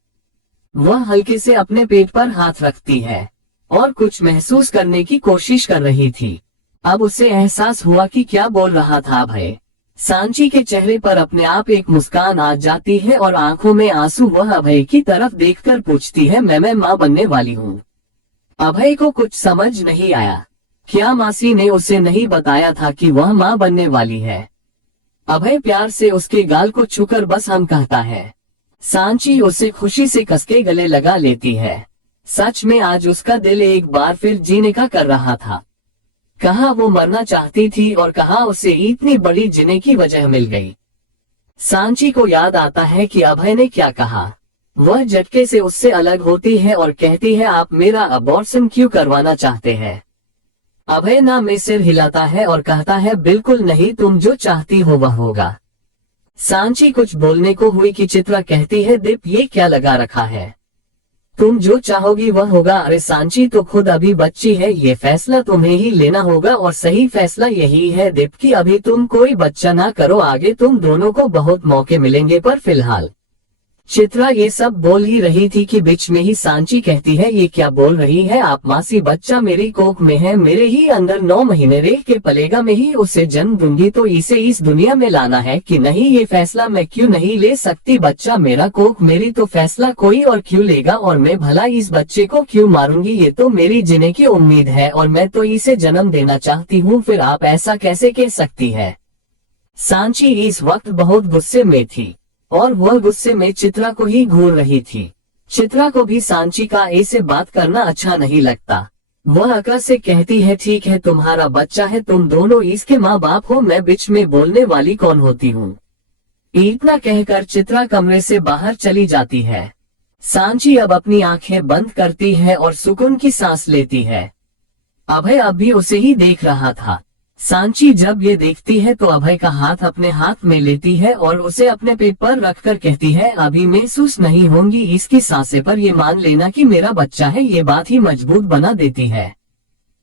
वह हल्के से अपने पेट पर हाथ रखती है और कुछ महसूस करने की कोशिश कर रही थी। अब उसे एहसास हुआ कि क्या बोल रहा था अभय। सांची के चेहरे पर अपने आप एक मुस्कान आ जाती है और आंखों में आंसू। वह अभय की तरफ देखकर पूछती है, मैं माँ बनने वाली हूँ। अभय को कुछ समझ नहीं आया। क्या मासी ने उसे नहीं बताया था कि वह माँ बनने वाली है? अभय प्यार से उसके गाल को छूकर बस हम कहता है। सांची उसे खुशी से कसके गले लगा लेती है। सच में आज उसका दिल एक बार फिर जीने का कर रहा था। कहाँ वो मरना चाहती थी और कहाँ उसे इतनी बड़ी जीने की वजह मिल गई। सांची को याद आता है कि अभय ने क्या कहा। वह झटके से उससे अलग होती है और कहती है, आप मेरा अबॉर्शन क्यों करवाना चाहते हैं? अभय ना में सिर हिलाता है और कहता है, बिल्कुल नहीं, तुम जो चाहती हो वह होगा। सांची कुछ बोलने को हुई कि चित्रा कहती है, दीप ये क्या लगा रखा है? तुम जो चाहोगी वह होगा। अरे सांची तो खुद अभी बच्ची है, ये फैसला तुम्हें ही लेना होगा और सही फैसला यही है दीप कि अभी तुम कोई बच्चा ना करो। आगे तुम दोनों को बहुत मौके मिलेंगे, पर फिलहाल। चित्रा ये सब बोल ही रही थी कि बीच में ही सांची कहती है, ये क्या बोल रही है आप मासी? बच्चा मेरी कोख में है, मेरे ही अंदर 9 महीने रह के पलेगा, मैं ही उसे जन्म दूंगी, तो इसे इस दुनिया में लाना है कि नहीं? ये फैसला मैं क्यों नहीं ले सकती? बच्चा मेरा, कोख मेरी, तो फैसला कोई और क्यों लेगा? और मैं भला इस बच्चे को क्यों मारूंगी? ये तो मेरी जीने की उम्मीद है और मैं तो इसे जन्म देना चाहती हूँ, फिर आप ऐसा कैसे कह सकती है? सांची इस वक्त बहुत गुस्से में थी। और वह गुस्से में चित्रा को ही घूर रही थी। चित्रा को भी सांची का ऐसे बात करना अच्छा नहीं लगता। वह अका से कहती है, ठीक है तुम्हारा बच्चा है, तुम दोनों इसके माँ बाप हो, मैं बीच में बोलने वाली कौन होती हूँ। इतना कहकर चित्रा कमरे से बाहर चली जाती है। सांची अब अपनी आंखें बंद करती है और सुकून की सांस लेती है। अभय अब भी उसे ही देख रहा था। सांची जब ये देखती है तो अभय का हाथ अपने हाथ में लेती है और उसे अपने पेट पर रखकर कहती है, अभी महसूस नहीं होंगी इसकी सांसें, पर ये मान लेना कि मेरा बच्चा है। ये बात ही मजबूत बना देती है।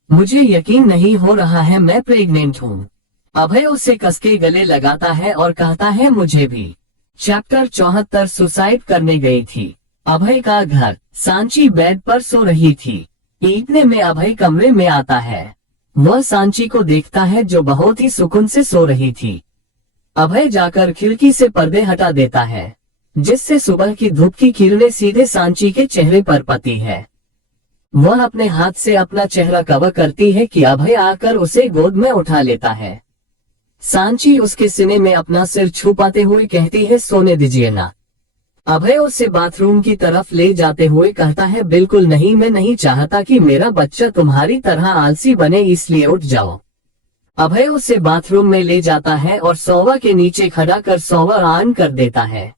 मुझे यकीन नहीं हो रहा है, मैं प्रेग्नेंट हूँ। अभय उसे कसके गले लगाता है और कहता है, मुझे भी। चैप्टर 74 सुसाइड करने गई थी। अभय का घर। सांची बेड पर सो रही थी। इतने में अभय कमरे में आता है। वह सांची को देखता है जो बहुत ही सुकून से सो रही थी। अभय जाकर खिड़की से पर्दे हटा देता है, जिससे सुबह की धूप की किरणें सीधे सांची के चेहरे पर पड़ती है। वह अपने हाथ से अपना चेहरा कवर करती है कि अभय आकर उसे गोद में उठा लेता है। सांची उसके सीने में अपना सिर छुपाते हुए कहती है, सोने दीजिए ना। अभय उसे बाथरूम की तरफ ले जाते हुए कहता है, बिल्कुल नहीं, मैं नहीं चाहता कि मेरा बच्चा तुम्हारी तरह आलसी बने, इसलिए उठ जाओ। अभय उसे बाथरूम में ले जाता है और सोवा के नीचे खड़ा कर सोवा ऑन कर देता है।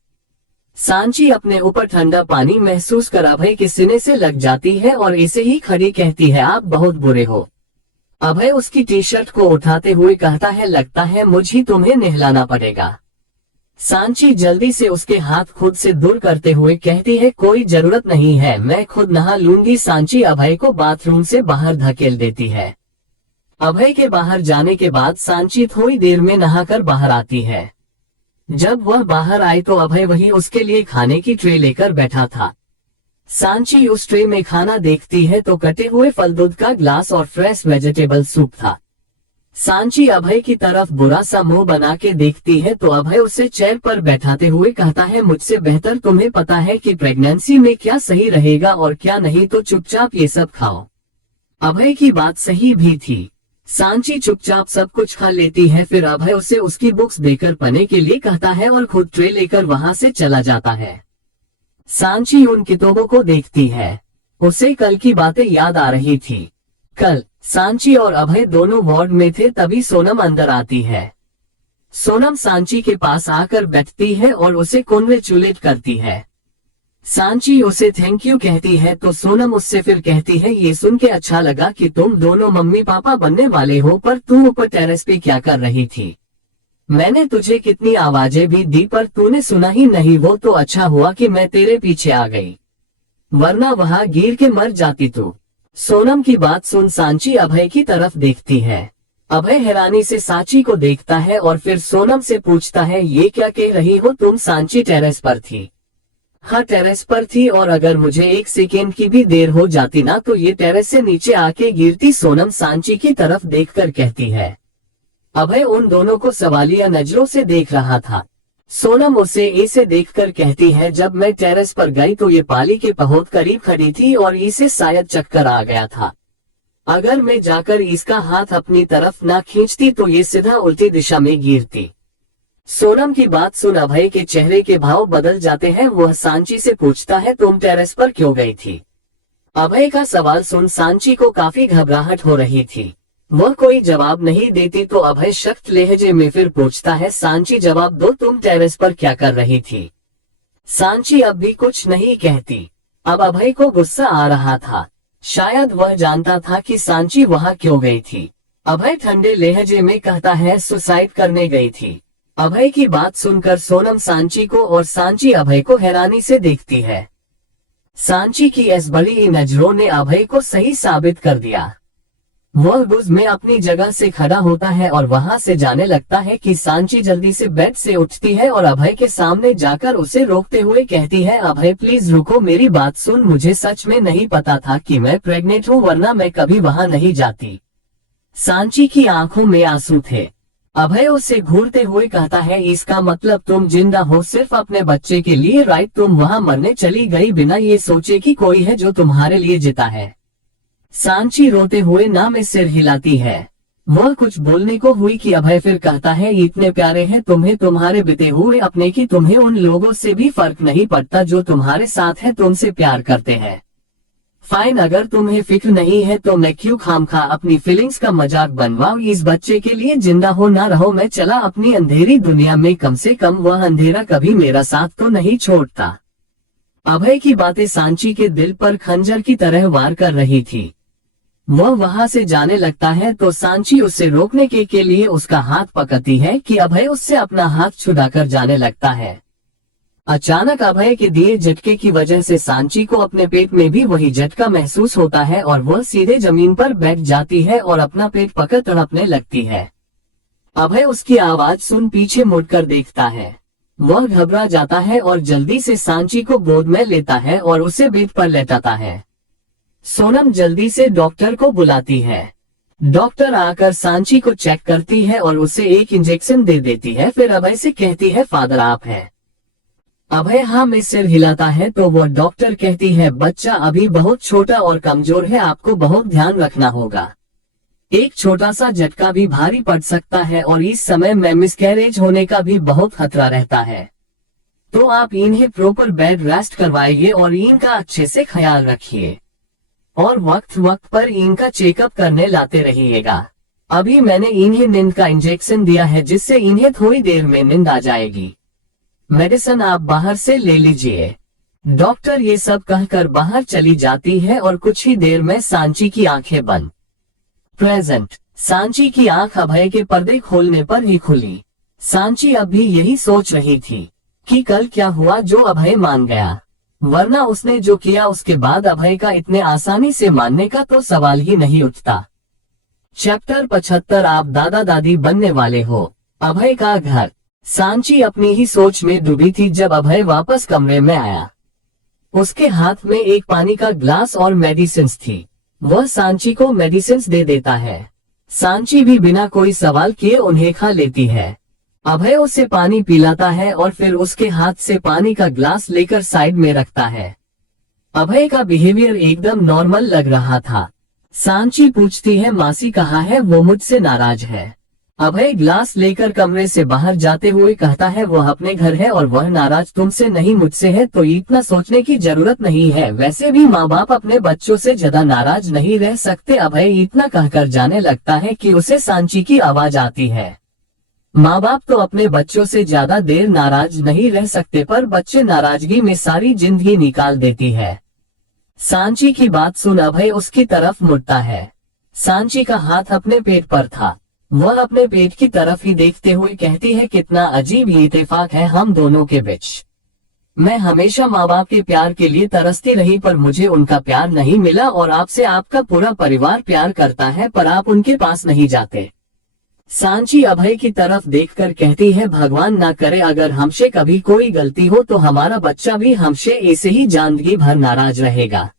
सांची अपने ऊपर ठंडा पानी महसूस कर अभय के सीने से लग जाती है और इसे ही खड़ी कहती है, आप बहुत बुरे हो। अभय उसकी टी शर्ट को उठाते हुए कहता है, लगता है मुझे तुम्हें नहलाना पड़ेगा। सांची जल्दी से उसके हाथ खुद से दूर करते हुए कहती है, कोई जरूरत नहीं है, मैं खुद नहा लूंगी। सांची अभय को बाथरूम से बाहर धकेल देती है। अभय के बाहर जाने के बाद सांची थोड़ी देर में नहाकर बाहर आती है। जब वह बाहर आई तो अभय वही उसके लिए खाने की ट्रे लेकर बैठा था। सांची उस ट्रे में खाना देखती है तो कटे हुए फल, दूध का ग्लास और फ्रेश वेजिटेबल सूप था। सांची अभय की तरफ बुरा सा मुंह बना के देखती है तो अभय उसे चेयर पर बैठाते हुए कहता है, मुझसे बेहतर तुम्हें पता है कि प्रेगनेंसी में क्या सही रहेगा और क्या नहीं, तो चुपचाप ये सब खाओ। अभय की बात सही भी थी। सांची चुपचाप सब कुछ खा लेती है। फिर अभय उसे उसकी बुक्स देकर पढ़ने के लिए कहता है और खुद ट्रे लेकर वहां से चला जाता है। सांची उन किताबों को देखती है। उसे कल की बातें याद आ रही थी। कल सांची और अभय दोनों वार्ड में थे, तभी सोनम अंदर आती है। सोनम सांची के पास आकर बैठती है और उसे कॉन्ग्रेचुलेट करती है। सांची उसे थैंक यू कहती है तो सोनम उससे फिर कहती है, ये सुन के अच्छा लगा कि तुम दोनों मम्मी पापा बनने वाले हो, पर तू ऊपर टेरेस पे क्या कर रही थी? मैंने तुझे कितनी आवाजें भी दी पर तूने सुना ही नहीं। वो तो अच्छा हुआ कि मैं तेरे पीछे आ गई, वरना वहां गिर के मर जाती तू। सोनम की बात सुन सांची अभय की तरफ देखती है। अभय हैरानी से सांची को देखता है और फिर सोनम से पूछता है, ये क्या कह रही हो तुम? सांची टेरेस पर थी। हाँ टेरेस पर थी, और अगर मुझे एक सेकेंड की भी देर हो जाती ना तो ये टेरेस से नीचे आके गिरती। सोनम सांची की तरफ देखकर कहती है। अभय उन दोनों को सवालिया नजरों से देख रहा था। सोनम उसे ऐसे देखकर कहती है, जब मैं टेरेस पर गई तो ये पाली के बहुत करीब खड़ी थी और इसे शायद चक्कर आ गया था। अगर मैं जाकर इसका हाथ अपनी तरफ ना खींचती तो ये सीधा उल्टी दिशा में गिरती। सोनम की बात सुन अभय के चेहरे के भाव बदल जाते हैं। वह सांची से पूछता है, तुम टेरेस पर क्यों गई थी? अभय का सवाल सुन सांची को काफी घबराहट हो रही थी। वह कोई जवाब नहीं देती तो अभय सख्त लहजे में फिर पूछता है, सांची जवाब दो, तुम टेरेस पर क्या कर रही थी? सांची अब भी कुछ नहीं कहती। अब अभय को गुस्सा आ रहा था। शायद वह जानता था कि सांची वहां क्यों गई थी। अभय ठंडे लहजे में कहता है, सुसाइड करने गई थी। अभय की बात सुनकर सोनम सांची को और सांची अभय को हैरानी से देखती है। सांची की इस बड़ी नजरों ने अभय को सही साबित कर दिया। वह गुस्से में अपनी जगह से खड़ा होता है और वहां से जाने लगता है कि सांची जल्दी से बेड से उठती है और अभय के सामने जाकर उसे रोकते हुए कहती है, अभय प्लीज रुको, मेरी बात सुन। मुझे सच में नहीं पता था कि मैं प्रेग्नेंट हूँ, वरना मैं कभी वहां नहीं जाती। सांची की आंखों में आंसू थे। अभय उसे घूरते हुए कहता है, इसका मतलब तुम जिंदा हो सिर्फ अपने बच्चे के लिए, राइट? तुम वहां मरने चली गई बिना ये सोचे कि कोई है जो तुम्हारे लिए जीता है। सांची रोते हुए ना में सिर हिलाती है। वह कुछ बोलने को हुई कि अभय फिर कहता है, इतने प्यारे हैं तुम्हें तुम्हारे बिते हुए अपने की तुम्हें उन लोगों से भी फर्क नहीं पड़ता जो तुम्हारे साथ है, तुमसे प्यार करते हैं। फाइन, अगर तुम्हें फिक्र नहीं है तो मैं क्यों खामखा अपनी फीलिंग्स का मजाक बनवाऊं। इस बच्चे के लिए जिंदा हो ना रहो, मैं चला अपनी अंधेरी दुनिया में, कम से कम वह अंधेरा कभी मेरा साथ तो नहीं छोड़ता। अभय की बातें सांची के दिल पर खंजर की तरह वार कर रही थी। वह वहां से जाने लगता है तो सांची उसे रोकने के लिए उसका हाथ पकड़ती है कि अभय उससे अपना हाथ छुड़ाकर जाने लगता है। अचानक अभय के दिए झटके की वजह से सांची को अपने पेट में भी वही झटका महसूस होता है और वह सीधे जमीन पर बैठ जाती है और अपना पेट पकड़ तड़पने लगती है। अभय उसकी आवाज सुन पीछे मुड़कर देखता है। वह घबरा जाता है और जल्दी से सांची को गोद में लेता है और उसे बेड पर लेटाता है। सोनम जल्दी से डॉक्टर को बुलाती है। डॉक्टर आकर सांची को चेक करती है और उसे एक इंजेक्शन दे देती है। फिर अभय से कहती है, फादर आप हैं? अभय हाँ में सिर हिलाता है तो वह डॉक्टर कहती है, बच्चा अभी बहुत छोटा और कमजोर है, आपको बहुत ध्यान रखना होगा। एक छोटा सा झटका भी भारी पड़ सकता है और इस समय में मिसकैरेज होने का भी बहुत खतरा रहता है। तो आप इन्हें प्रॉपर बेड रेस्ट करवाइए और इनका अच्छे से ख्याल रखिए और वक्त वक्त पर इनका चेकअप करने लाते रहिएगा। अभी मैंने इन्हें नींद का इंजेक्शन दिया है जिससे इन्हें थोड़ी देर में नींद आ जाएगी। मेडिसिन आप बाहर से ले लीजिए। डॉक्टर ये सब कहकर बाहर चली जाती है और कुछ ही देर में सांची की आंखें बंद। प्रेजेंट सांची की आंख अभय के पर्दे खोलने पर ही खुली। सांची अब भी यही सोच रही थी कि कल क्या हुआ जो अभय मान गया, वरना उसने जो किया उसके बाद अभय का इतने आसानी से मानने का तो सवाल ही नहीं उठता। चैप्टर 75 आप दादा दादी बनने वाले हो। अभय का घर। सांची अपनी ही सोच में डूबी थी जब अभय वापस कमरे में आया। उसके हाथ में एक पानी का ग्लास और मेडिसिन्स थी। वह सांची को मेडिसिन्स दे देता है। सांची भी बिना कोई सवाल किए उन्हें खा लेती है। अभय उसे पानी पिलाता है और फिर उसके हाथ से पानी का ग्लास लेकर साइड में रखता है। अभय का बिहेवियर एकदम नॉर्मल लग रहा था। सांची पूछती है, मासी कहाँ है? वो मुझसे नाराज है। अभय ग्लास लेकर कमरे से बाहर जाते हुए कहता है, वह अपने घर है और वह नाराज तुमसे नहीं मुझसे है, तो इतना सोचने की जरूरत नहीं है। वैसे भी माँ बाप अपने बच्चों से ज्यादा नाराज नहीं रह सकते। अभय इतना कहकर जाने लगता है कि उसे सांची की आवाज आती है। माँ बाप तो अपने बच्चों से ज्यादा देर नाराज नहीं रह सकते, पर बच्चे नाराजगी में सारी जिंदगी निकाल देती है। सांची की बात सुन अभय उसकी तरफ मुड़ता है। सांची का हाथ अपने पेट पर था। वह अपने पेट की तरफ ही देखते हुए कहती है, कितना अजीब इत्तेफाक है हम दोनों के बीच। मैं हमेशा माँ बाप के प्यार के लिए तरसती रही, पर मुझे उनका प्यार नहीं मिला और आपसे आपका पूरा परिवार प्यार करता है, पर आप उनके पास नहीं जाते। सांची अभय की तरफ देखकर कहती है, भगवान ना करे अगर हमसे कभी कोई गलती हो तो हमारा बच्चा भी हमसे ऐसे ही जिंदगी भर नाराज रहेगा।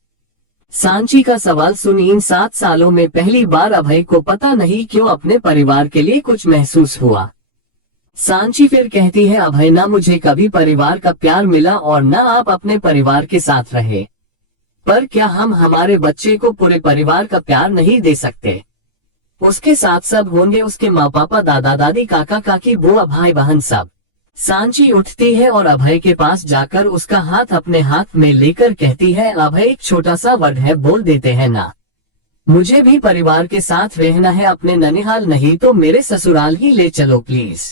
सांची का सवाल सुन इन 7 सालों में पहली बार अभय को पता नहीं क्यों अपने परिवार के लिए कुछ महसूस हुआ। सांची फिर कहती है, अभय ना मुझे कभी परिवार का प्यार मिला और ना आप अपने परिवार के साथ रहे, पर क्या हम हमारे बच्चे को पूरे परिवार का प्यार नहीं दे सकते? उसके साथ सब होंगे, उसके माँ पापा, दादा दादी, काका काकी, बुआ, भाई बहन सब। सांची उठती है और अभय के पास जाकर उसका हाथ अपने हाथ में लेकर कहती है, अभय एक छोटा सा वर्ड है, बोल देते हैं ना? मुझे भी परिवार के साथ रहना है, अपने ननिहाल नहीं तो मेरे ससुराल ही ले चलो प्लीज।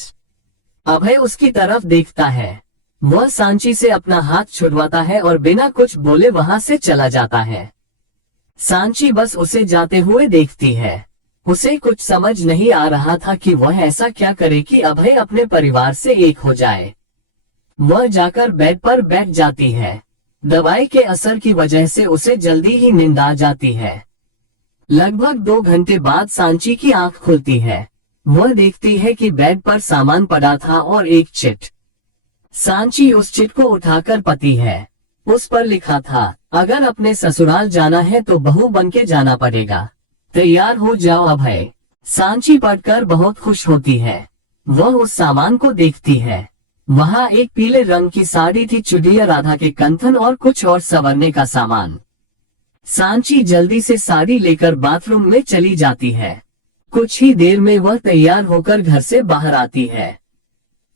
अभय उसकी तरफ देखता है। वह सांची से अपना हाथ छुड़वाता है और बिना कुछ बोले वहां से चला जाता है। सांची बस उसे जाते हुए देखती है। उसे कुछ समझ नहीं आ रहा था कि वह ऐसा क्या करे कि अभय अपने परिवार से एक हो जाए। वह जाकर बेड पर बैठ जाती है। दवाई के असर की वजह से उसे जल्दी ही नींद आ जाती है। लगभग 2 घंटे बाद सांची की आंख खुलती है। वह देखती है कि बेड पर सामान पड़ा था और एक चिट। सांची उस चिट को उठाकर पढ़ती है। उस पर लिखा था, अगर अपने ससुराल जाना है तो बहू बनके जाना पड़ेगा, तैयार हो जाओ अभय। सांची पढ़कर बहुत खुश होती है। वह उस सामान को देखती है। वहाँ एक पीले रंग की साड़ी थी, चुड़िया, राधा के कंठन और कुछ और संवरने का सामान। सांची जल्दी से साड़ी लेकर बाथरूम में चली जाती है। कुछ ही देर में वह तैयार होकर घर से बाहर आती है।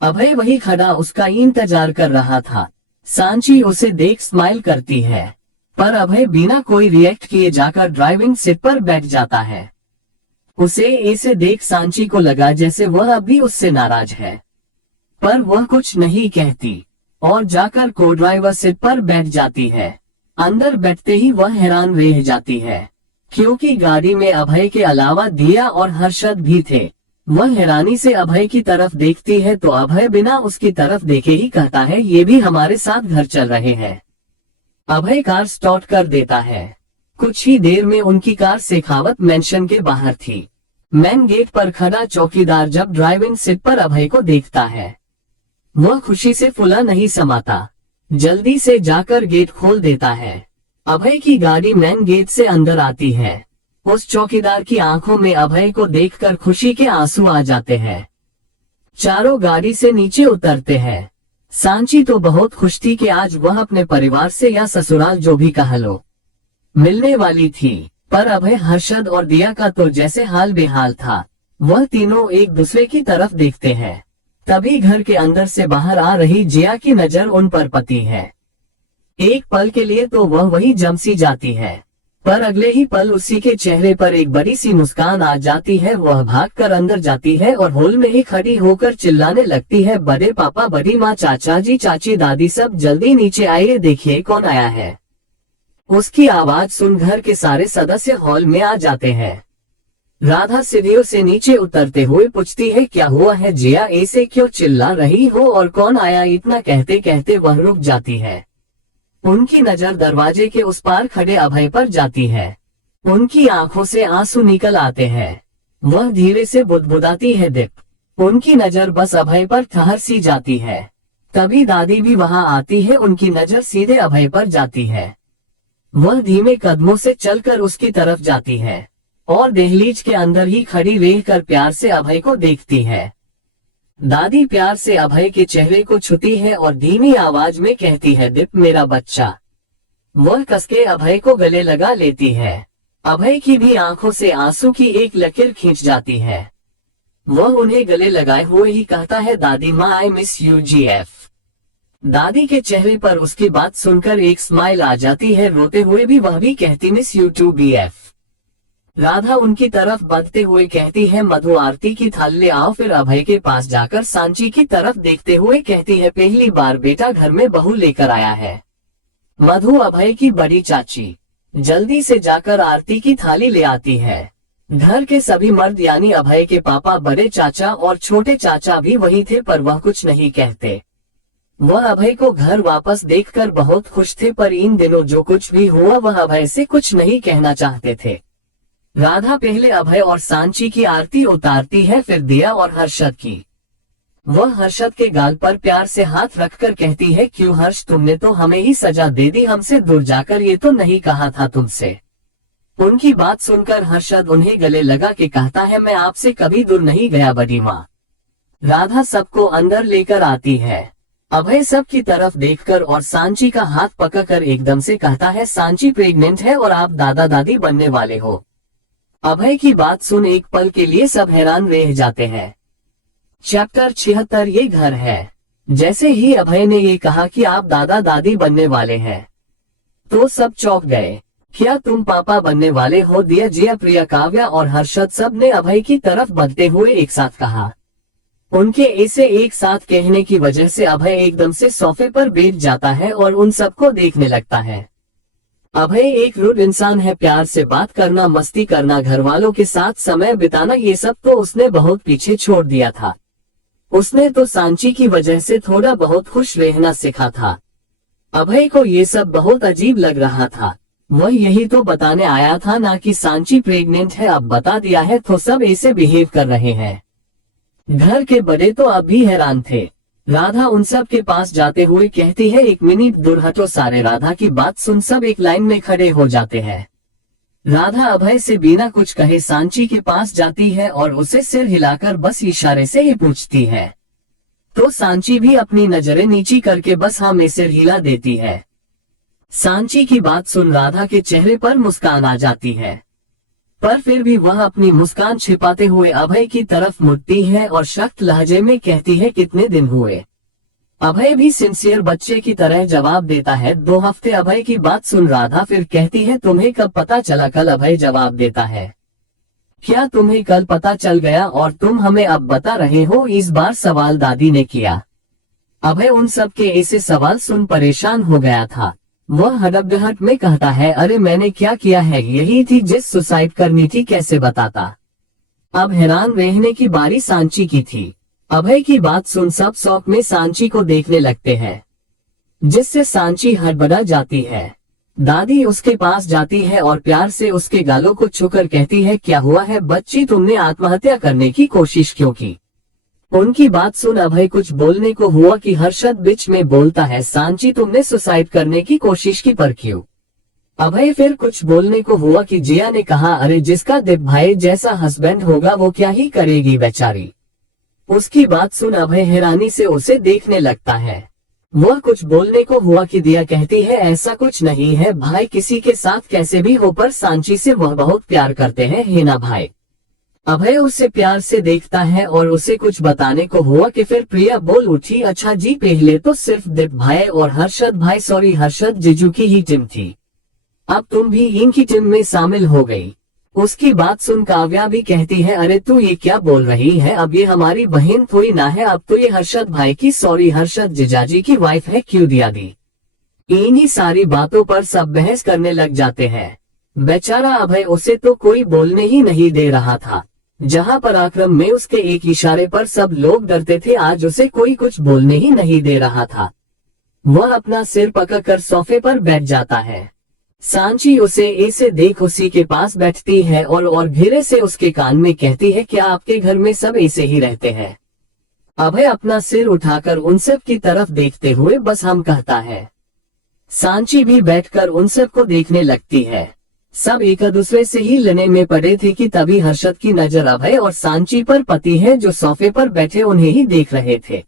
अभय वही खड़ा उसका इंतजार कर रहा था। सांची उसे देख स्माइल करती है, पर अभय बिना कोई रिएक्ट किए जाकर ड्राइविंग सीट पर बैठ जाता है। उसे ऐसे देख सांची को लगा जैसे वह अभी उससे नाराज है, पर वह कुछ नहीं कहती और जाकर को ड्राइवर सीट पर बैठ जाती है। अंदर बैठते ही वह हैरान रह जाती है, क्योंकि गाड़ी में अभय के अलावा दिया और हर्षद भी थे। वह हैरानी से अभय की तरफ देखती है तो अभय बिना उसकी तरफ देखे ही कहता है, ये भी हमारे साथ घर चल रहे हैं। अभय कार स्टार्ट कर देता है। कुछ ही देर में उनकी कार शेखावत मेंशन के बाहर थी। मेन गेट पर खड़ा चौकीदार जब ड्राइविंग सीट पर अभय को देखता है, वह खुशी से फुला नहीं समाता, जल्दी से जाकर गेट खोल देता है। अभय की गाड़ी मेन गेट से अंदर आती है। उस चौकीदार की आंखों में अभय को देखकर खुशी के आंसू आ जाते हैं। चारों गाड़ी से नीचे उतरते हैं। सांची तो बहुत खुश थी कि आज वह अपने परिवार से या ससुराल जो भी कह लो मिलने वाली थी, पर अभय, हर्षद और दिया का तो जैसे हाल बेहाल था। वह तीनों एक दूसरे की तरफ देखते हैं। तभी घर के अंदर से बाहर आ रही जिया की नजर उन पर पड़ती है। एक पल के लिए तो वह वही जम सी जाती है, पर अगले ही पल उसी के चेहरे पर एक बड़ी सी मुस्कान आ जाती है। वह भागकर अंदर जाती है और हॉल में ही खड़ी होकर चिल्लाने लगती है, बड़े पापा, बड़ी माँ, चाचा जी, चाची, दादी, सब जल्दी नीचे आइए, देखिए कौन आया है। उसकी आवाज सुन घर के सारे सदस्य हॉल में आ जाते हैं। राधा सीढ़ियों से नीचे उतरते हुए पूछती है, क्या हुआ है जिया, ऐसे क्यों चिल्ला रही हो और कौन आया? इतना कहते कहते वह रुक जाती है। उनकी नजर दरवाजे के उस पार खड़े अभय पर जाती है। उनकी आंखों से आंसू निकल आते हैं। वह धीरे से बुदबुदाती है, दीप। उनकी नजर बस अभय पर ठहर सी जाती है। तभी दादी भी वहां आती है। उनकी नजर सीधे अभय पर जाती है। वह धीमे कदमों से चलकर उसकी तरफ जाती है और दहलीज के अंदर ही खड़ी रहकर प्यार से अभय को देखती है। दादी प्यार से अभय के चेहरे को छूती है और धीमी आवाज में कहती है, दीप मेरा बच्चा। वह कसके अभय को गले लगा लेती है। अभय की भी आंखों से आंसू की एक लकीर खींच जाती है। वह उन्हें गले लगाए हुए ही कहता है, दादी माँ, आई मिस यू जीएफ। दादी के चेहरे पर उसकी बात सुनकर एक स्माइल आ जाती है। रोते हुए भी वह भी कहती, miss you too BF. Radha उनकी तरफ बढ़ते हुए कहती है, मधु, आरती की थाल ले आओ। फिर अभय के पास जाकर सांची की तरफ देखते हुए कहती है, पहली बार बेटा घर में बहू लेकर आया है। मधु, अभय की बड़ी चाची, जल्दी से जाकर आरती की थाली ले आती है। घर के सभी मर्द यानी अभय के पापा, बड़े चाचा और छोटे चाचा भी वही थे, पर वह कुछ नहीं कहते। वह अभय को घर वापस देखकर बहुत खुश थे, पर इन दिनों जो कुछ भी हुआ वह अभय से कुछ नहीं कहना चाहते थे। राधा पहले अभय और सांची की आरती उतारती है, फिर दिया और हर्षद की। वह हर्षद के गाल पर प्यार से हाथ रखकर कहती है, क्यों हर्ष, तुमने तो हमें ही सजा दे दी, हमसे दूर जाकर, ये तो नहीं कहा था तुमसे। उनकी बात सुनकर हर्षद उन्हें गले लगा के कहता है, मैं आपसे कभी दूर नहीं गया बड़ी माँ। राधा सबको अंदर लेकर आती है। अभय सबकी तरफ देखकर और सांची का हाथ पकड़कर एकदम से कहता है, सांची प्रेग्नेंट है और आप दादा दादी बनने वाले हो। अभय की बात सुन एक पल के लिए सब हैरान रह जाते हैं। चैप्टर 76 ये घर है। जैसे ही अभय ने ये कहा कि आप दादा दादी बनने वाले हैं, तो सब चौंक गए। क्या तुम पापा बनने वाले हो? दिया, जिया, प्रिया, काव्या और हर्षद सब ने अभय की तरफ बढ़ते हुए एक साथ कहा। उनके ऐसे एक साथ कहने की वजह से अभय एकदम से सोफे पर बैठ जाता है और उन सबको देखने लगता है। अभय एक रूड इंसान है। प्यार से बात करना, मस्ती करना, घर वालों के साथ समय बिताना, ये सब तो उसने बहुत पीछे छोड़ दिया था। उसने तो सांची की वजह से थोड़ा बहुत खुश रहना सीखा था। अभय को ये सब बहुत अजीब लग रहा था। वह यही तो बताने आया था ना कि सांची प्रेग्नेंट है। अब बता दिया है तो सब ऐसे बिहेव कर रहे हैं। घर के बड़े तो अब भी हैरान थे। राधा उन सब के पास जाते हुए कहती है, एक मिनट दूर हटो सारे। राधा की बात सुन सब एक लाइन में खड़े हो जाते हैं। राधा अभय से बिना कुछ कहे सांची के पास जाती है और उसे सिर हिलाकर बस इशारे से ही पूछती है, तो सांची भी अपनी नजरें नीची करके बस हाँ में सिर हिला देती है। सांची की बात सुन राधा के चेहरे पर मुस्कान आ जाती है। पर फिर भी वह अपनी मुस्कान छिपाते हुए अभय की तरफ मुड़ती है और सख्त लहजे में कहती है, कितने दिन हुए। अभय भी सिंसियर बच्चे की तरह जवाब देता है, 2 हफ्ते। अभय की बात सुन राधा फिर कहती है, तुम्हें कब पता चला। कल। अभय जवाब देता है, क्या तुम्हें कल पता चल गया और तुम हमें अब बता रहे हो। इस बार सवाल दादी ने किया। अभय उन सब के ऐसे सवाल सुन परेशान हो गया था। वह हड़बड़ाहट में कहता है, अरे मैंने क्या किया है। यही थी जिस सुसाइड करनी थी, कैसे बताता। अब हैरान रहने की बारी सांची की थी। अभय की बात सुन सब शौक में सांची को देखने लगते हैं, जिससे सांची हड़बड़ा जाती है। दादी उसके पास जाती है और प्यार से उसके गालों को छूकर कहती है, क्या हुआ है बच्ची, तुमने आत्महत्या करने की कोशिश क्यों की। उनकी बात सुन अभय कुछ बोलने को हुआ कि हर्षद बीच में बोलता है, सांची तुमने सुसाइड करने की कोशिश की, पर क्यों। अभय फिर कुछ बोलने को हुआ कि जिया ने कहा, अरे जिसका दिप भाई जैसा हस्बैंड होगा वो क्या ही करेगी बेचारी। उसकी बात सुन अभय हैरानी से उसे देखने लगता है। वह कुछ बोलने को हुआ कि दिया कहती है, ऐसा कुछ नहीं है भाई, किसी के साथ कैसे भी हो, पर सांची से वह बहुत प्यार करते हैं, है ना भाई। अभय उसे प्यार से देखता है और उसे कुछ बताने को हुआ कि फिर प्रिया बोल उठी, अच्छा जी, पहले तो सिर्फ दिप भाई और हर्षद भाई, सॉरी हर्षद जीजू की ही टीम थी, अब तुम भी इनकी टीम में शामिल हो गई। उसकी बात सुन काव्या भी कहती है, अरे तू ये क्या बोल रही है, अब ये हमारी बहन थोड़ी ना है, अब तो ये हर्षद भाई की, सॉरी हर्षद जीजाजी की वाइफ है, क्यों दिया दी। इन्हीं सारी बातों पर सब बहस करने लग जाते हैं। बेचारा अभय, उसे तो कोई बोलने ही नहीं दे रहा था। जहां पराक्रम में उसके एक इशारे पर सब लोग डरते थे, आज उसे कोई कुछ बोलने ही नहीं दे रहा था। वह अपना सिर पकड़कर सोफे पर बैठ जाता है। सांची उसे ऐसे देख उसी के पास बैठती है और धीरे से उसके कान में कहती है, क्या आपके घर में सब ऐसे ही रहते हैं। अभय अपना सिर उठाकर उन सब की तरफ देखते हुए बस हम कहता है। सांची भी बैठकर उन सब को देखने लगती है। सब एक दूसरे से ही लड़ने में पड़े थे कि तभी हर्षद की नजर अभय और सांची पर पड़ी है, जो सोफे पर बैठे उन्हें ही देख रहे थे।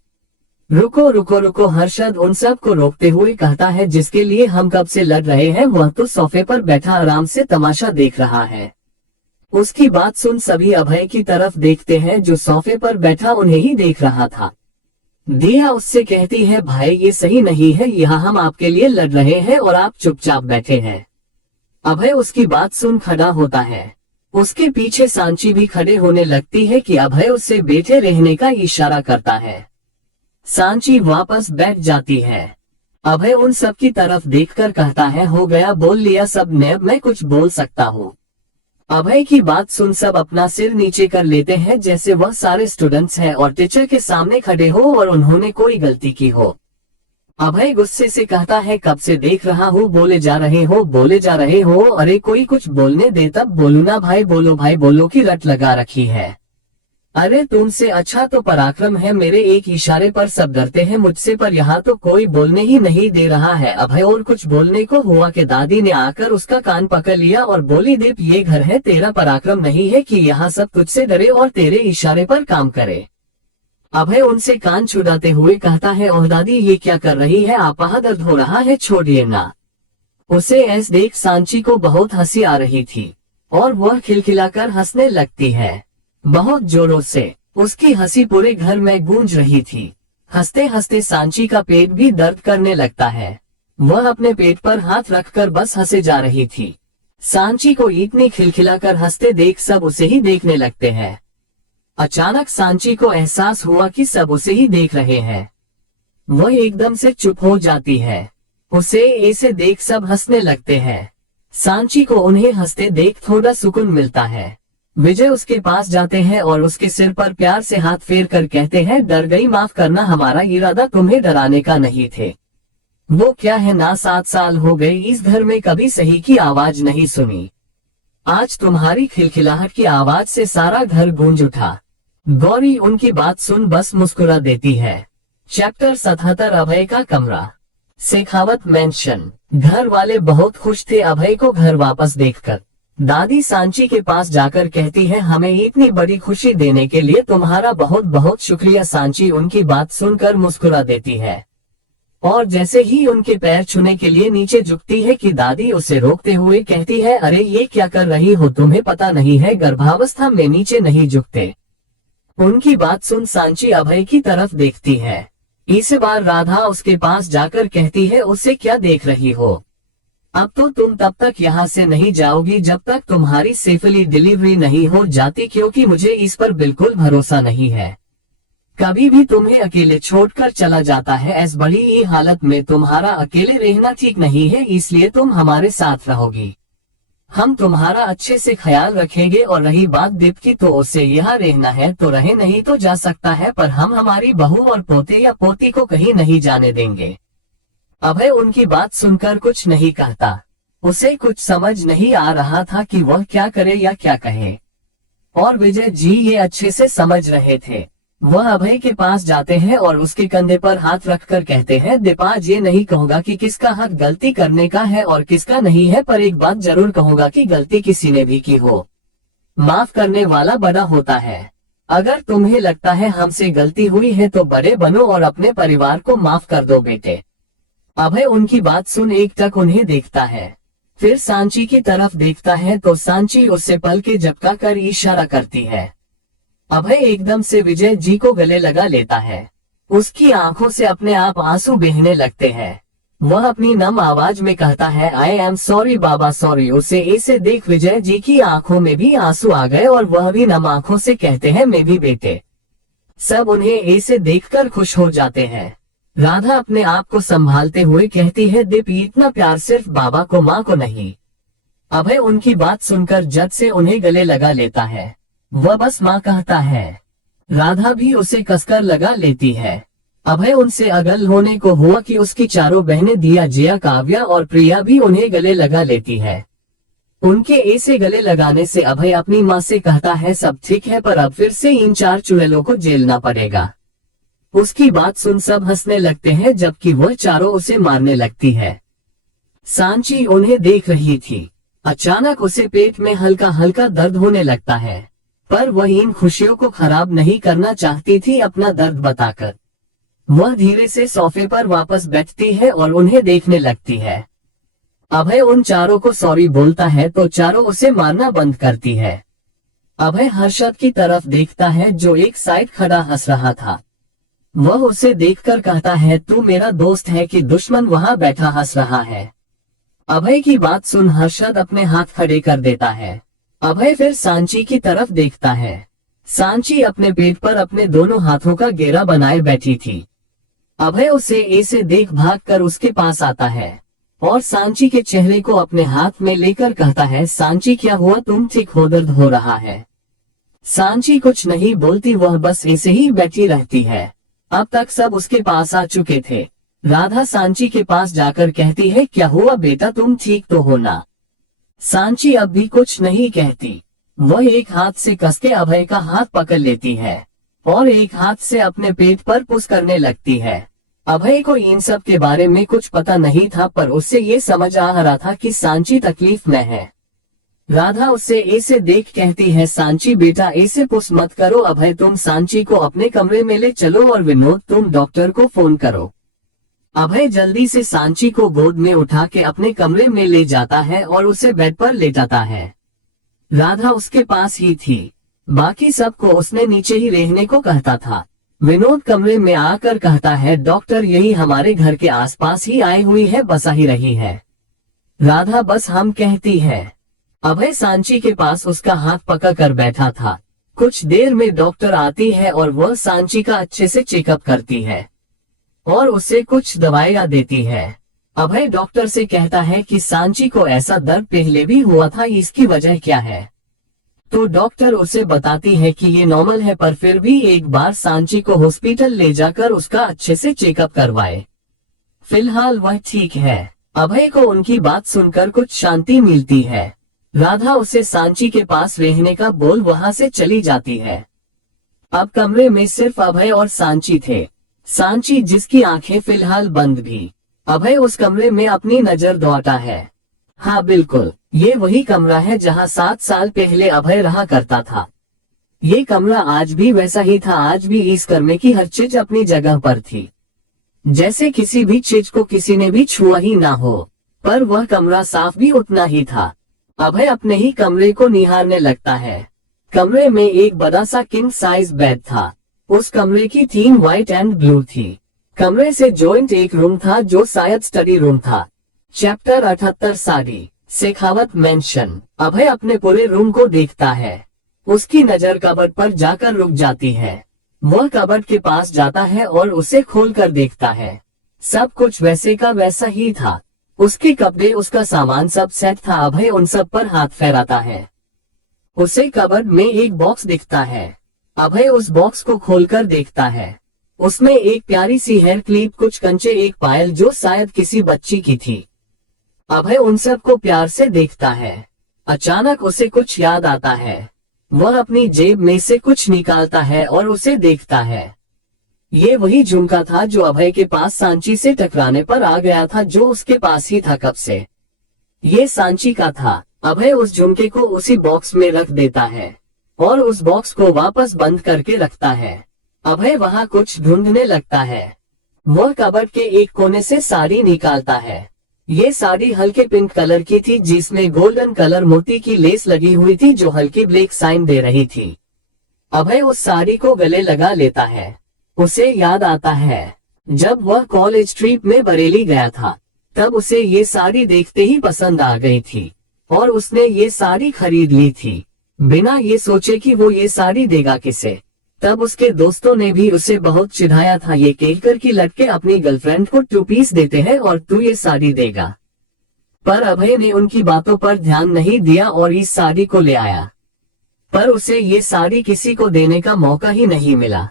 रुको रुको रुको, हर्षद उन सब को रोकते हुए कहता है, जिसके लिए हम कब से लड़ रहे हैं वह तो सोफे पर बैठा आराम से तमाशा देख रहा है। उसकी बात सुन सभी अभय की तरफ देखते हैं, जो सोफे पर बैठा उन्हें ही देख रहा था। दिया उससे कहती है, भाई ये सही नहीं है, यहाँ हम आपके लिए लड़ रहे हैं और आप चुपचाप बैठे हैं। अभय उसकी बात सुन खड़ा होता है। उसके पीछे सांची भी खड़े होने लगती है कि अभय उससे बैठे रहने का इशारा करता है। सांची वापस बैठ जाती है। अभय उन सब की तरफ देखकर कहता है, हो गया, बोल लिया सब ने, अब मैं कुछ बोल सकता हूँ। अभय की बात सुन सब अपना सिर नीचे कर लेते हैं, जैसे वह सारे स्टूडेंट्स हैं और टीचर के सामने खड़े हो और उन्होंने कोई गलती की हो। अभय गुस्से से कहता है, कब से देख रहा हूँ, बोले जा रहे हो बोले जा रहे हो, अरे कोई कुछ बोलने दे तब बोलू ना भाई बोलो की रट लगा रखी है। अरे तुमसे अच्छा तो पराक्रम है, मेरे एक इशारे पर सब डरते हैं मुझसे, पर यहाँ तो कोई बोलने ही नहीं दे रहा है। अभय और कुछ बोलने को हुआ कि दादी ने आकर उसका कान पकड़ लिया और बोली, दीप ये घर है, तेरा पराक्रम नहीं है कि यहाँ सब तुझसे डरे और तेरे इशारे पर काम करे। अभय उनसे कान छुड़ाते हुए कहता है, ओह दादी ये क्या कर रही है, आपा दर्द हो रहा है, छोड़िए ना। उसे ऐसे देख सांची को बहुत हंसी आ रही थी और वह खिलखिलाकर हंसने लगती है, बहुत जोरों से। उसकी हंसी पूरे घर में गूंज रही थी। हंसते हंसते सांची का पेट भी दर्द करने लगता है। वह अपने पेट पर हाथ रखकर बस हंसे जा रही थी। सांची को इतनी खिलखिलाकर हंसते देख सब उसे ही देखने लगते हैं। अचानक सांची को एहसास हुआ कि सब उसे ही देख रहे हैं। वह एकदम से चुप हो जाती है। उसे ऐसे देख सब हंसने लगते हैं। सांची को उन्हें हंसते देख थोड़ा सुकून मिलता है। विजय उसके पास जाते हैं और उसके सिर पर प्यार से हाथ फेर कर कहते हैं, डर गई, माफ करना, हमारा इरादा तुम्हें डराने का नहीं थे। वो क्या है ना, 7 साल हो गए इस घर में कभी सही की आवाज नहीं सुनी। आज तुम्हारी खिलखिलाहट की आवाज से सारा घर गूंज उठा। गौरी उनकी बात सुन बस मुस्कुरा देती है। चैप्टर 77 अभय का कमरा। शेखावत मेंशन। घर वाले बहुत खुश थे अभय को घर वापस देखकर। दादी सांची के पास जाकर कहती है, हमें इतनी बड़ी खुशी देने के लिए तुम्हारा बहुत बहुत शुक्रिया। सांची उनकी बात सुनकर मुस्कुरा देती है। और जैसे ही उनके पैर छूने के लिए नीचे झुकती है कि दादी उसे रोकते हुए कहती है, अरे ये क्या कर रही हो, तुम्हें पता नहीं है गर्भावस्था में नीचे नहीं झुकते। उनकी बात सुन सांची अभय की तरफ देखती है। इस बार राधा उसके पास जाकर कहती है, उसे क्या देख रही हो, अब तो तुम तब तक यहाँ से नहीं जाओगी जब तक तुम्हारी सेफली डिलीवरी नहीं हो जाती, क्योंकि मुझे इस पर बिल्कुल भरोसा नहीं है। कभी भी तुम्हें अकेले छोड़कर चला जाता है। ऐस बड़ी ही हालत में तुम्हारा अकेले रहना ठीक नहीं है, इसलिए तुम हमारे साथ रहोगी। हम तुम्हारा अच्छे से ख्याल रखेंगे। और रही बात दीप की, तो उसे यहाँ रहना है तो रहे, नहीं तो जा सकता है, पर हम हमारी बहू और पोते या पोती को कहीं नहीं जाने देंगे। अभय उनकी बात सुनकर कुछ नहीं कहता। उसे कुछ समझ नहीं आ रहा था कि वह क्या करे या क्या कहे, और विजय जी ये अच्छे से समझ रहे थे। वह अभय के पास जाते हैं और उसके कंधे पर हाथ रखकर कहते हैं, दीपाज ये नहीं कहूंगा कि किसका हक गलती करने का है और किसका नहीं है, पर एक बात जरूर कहूंगा कि गलती किसी ने भी की हो, माफ करने वाला बड़ा होता है। अगर तुम्हें लगता है हमसे गलती हुई है तो बड़े बनो और अपने परिवार को माफ कर दो बेटे। अभय उनकी बात सुन एक टक उन्हें देखता है, फिर सांची की तरफ देखता है तो सांची उससे पल के झपका कर इशारा करती है। अभय एकदम से विजय जी को गले लगा लेता है। उसकी आंखों से अपने आप आंसू बहने लगते हैं। वह अपनी नम आवाज में कहता है, I am sorry Baba sorry. उसे ऐसे देख विजय जी की आंखों में भी आंसू आ गए और वह भी नम आंखों से कहते हैं, मैं भी बेटे। सब उन्हें ऐसे देखकर खुश हो जाते हैं। राधा अपने आप को संभालते हुए कहती है, दीप इतना प्यार सिर्फ बाबा को माँ को नहीं। अभय उनकी बात सुनकर जद से उन्हें गले लगा लेता है। वह बस माँ कहता है। राधा भी उसे कसकर लगा लेती है। अभय उनसे अगल होने को हुआ कि उसकी चारों बहनें दिया, जया, काव्या और प्रिया भी उन्हें गले लगा लेती है। उनके ऐसे गले लगाने से अभय अपनी माँ से कहता है, सब ठीक है, पर अब फिर से इन 4 चुड़ैलों को झेलना पड़ेगा। उसकी बात सुन सब हंसने लगते हैं, जबकि वह चारों उसे मारने लगती है। सांची उन्हें देख रही थी। अचानक उसे पेट में हल्का हल्का दर्द होने लगता है, पर वह इन खुशियों को खराब नहीं करना चाहती थी अपना दर्द बताकर। वह धीरे से सोफे पर वापस बैठती है और उन्हें देखने लगती है। अभय उन चारों को सॉरी बोलता है तो चारों उसे मारना बंद करती है। अभय हर्षद की तरफ देखता है जो एक साइड खड़ा हंस रहा था। वह उसे देखकर कहता है, तू मेरा दोस्त है कि दुश्मन वहां बैठा हंस रहा है। अभय की बात सुन हर्षद अपने हाथ खड़े कर देता है। अभय फिर सांची की तरफ देखता है। सांची अपने पेट पर अपने दोनों हाथों का घेरा बनाए बैठी थी। अभय उसे ऐसे देख भागकर उसके पास आता है और सांची के चेहरे को अपने हाथ में लेकर कहता है, सांची क्या हुआ, तुम ठीक हो, दर्द हो रहा है? सांची कुछ नहीं बोलती, वह बस ऐसे ही बैठी रहती है। अब तक सब उसके पास आ चुके थे। राधा सांची के पास जाकर कहती है, क्या हुआ बेटा, तुम ठीक तो हो ना? सांची अब भी कुछ नहीं कहती। वह एक हाथ से कसके अभय का हाथ पकड़ लेती है और एक हाथ से अपने पेट पर पुश करने लगती है। अभय को इन सब के बारे में कुछ पता नहीं था, पर उससे ये समझ आ रहा था कि सांची तकलीफ में है। राधा उसे ऐसे देख कहती है, सांची बेटा ऐसे पुश मत करो। अभय तुम सांची को अपने कमरे में ले चलो और विनोद तुम डॉक्टर को फोन करो। अभय जल्दी से सांची को गोद में उठा के अपने कमरे में ले जाता है और उसे बेड पर लेटाता है। राधा उसके पास ही थी, बाकी सबको उसने नीचे ही रहने को कहता था। विनोद कमरे में आकर कहता है, डॉक्टर यही हमारे घर के आसपास ही आई हुई है, बसा ही रही है। राधा बस हम कहती है। अभय सांची के पास उसका हाथ पकड़ कर बैठा था। कुछ देर में डॉक्टर आती है और वह सांची का अच्छे से चेकअप करती है और उसे कुछ दवाइयां देती है। अभय डॉक्टर से कहता है कि सांची को ऐसा दर्द पहले भी हुआ था, इसकी वजह क्या है? तो डॉक्टर उसे बताती है कि ये नॉर्मल है, पर फिर भी एक बार सांची को हॉस्पिटल ले जाकर उसका अच्छे से चेकअप करवाए। फिलहाल वह ठीक है। अभय को उनकी बात सुनकर कुछ शांति मिलती है। राधा उसे सांची के पास रहने का बोल वहां से चली जाती है। अब कमरे में सिर्फ अभय और सांची थे। सांची जिसकी आंखें फिलहाल बंद भी। अभय उस कमरे में अपनी नजर दौड़ाता है। हाँ बिल्कुल, ये वही कमरा है जहाँ 7 साल पहले अभय रहा करता था। ये कमरा आज भी वैसा ही था। आज भी इस कमरे की हर चीज अपनी जगह पर थी। जैसे किसी भी चीज को किसी ने भी छुआ ही ना हो। पर वह कमरा साफ भी उतना ही था। अभय अपने ही कमरे को निहारने लगता है। कमरे में एक बड़ा सा किंग साइज बेड था। उस कमरे की थीम व्हाइट एंड ब्लू थी। कमरे से जॉइंट एक रूम था जो शायद स्टडी रूम था। चैप्टर 78 साड़ी शेखावत मेंशन। अभय अपने पूरे रूम को देखता है। उसकी नजर कबर्ड पर जाकर रुक जाती है। वह कबर्ड के पास जाता है और उसे खोलकर देखता है। सब कुछ वैसे का वैसा ही था। उसके कपड़े, उसका सामान सब सेट था। अभय उन सब पर हाथ फेराता है। उसे कबर्ड में एक बॉक्स दिखता है। अभय उस बॉक्स को खोलकर देखता है। उसमें एक प्यारी सी हेयर क्लिप, कुछ कंचे, एक पायल जो शायद किसी बच्ची की थी। अभय उन सब को प्यार से देखता है। अचानक उसे कुछ याद आता है। वह अपनी जेब में से कुछ निकालता है और उसे देखता है। ये वही झुमका था जो अभय के पास सांची से टकराने पर आ गया था, जो उसके पास ही था कब से। ये सांची का था। अभय उस झुमके को उसी बॉक्स में रख देता है और उस बॉक्स को वापस बंद करके रखता है। अभय वहां कुछ ढूंढने लगता है। वह कबर्ड के एक कोने से साड़ी निकालता है। ये साड़ी हल्के पिंक कलर की थी जिसमें गोल्डन कलर मोती की लेस लगी हुई थी जो हल्की ब्लैक साइन दे रही थी। अभय उस साड़ी को गले लगा लेता है। उसे याद आता है जब वह कॉलेज ट्रिप में बरेली गया था, तब उसे ये साड़ी देखते ही पसंद आ गई थी और उसने ये साड़ी खरीद ली थी, बिना ये सोचे कि वो ये साड़ी देगा किसे। तब उसके दोस्तों ने भी उसे बहुत चिढ़ाया था, ये कहकर कि लड़के अपनी गर्लफ्रेंड को 2 पीस देते हैं और तू ये साड़ी देगा। पर अभय ने उनकी बातों पर ध्यान नहीं दिया और इस साड़ी को ले आया। पर उसे ये साड़ी किसी को देने का मौका ही नहीं मिला।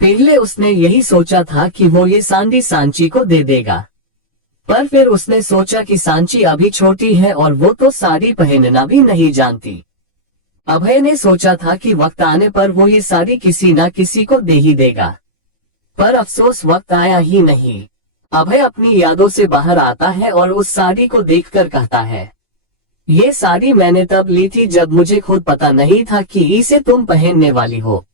पहले उसने यही सोचा था कि वो ये साड़ी सांची को दे देगा, पर फिर उसने सोचा कि सांची अभी छोटी है और वो तो साड़ी पहनना भी नहीं जानती। अभय ने सोचा था कि वक्त आने पर वो ये साड़ी किसी ना किसी को दे ही देगा, पर अफसोस वक्त आया ही नहीं। अभय अपनी यादों से बाहर आता है और उस साड़ी को देखकर कहता है, ये साड़ी मैंने तब ली थी जब मुझे खुद पता नहीं था कि इसे तुम पहनने वाली हो।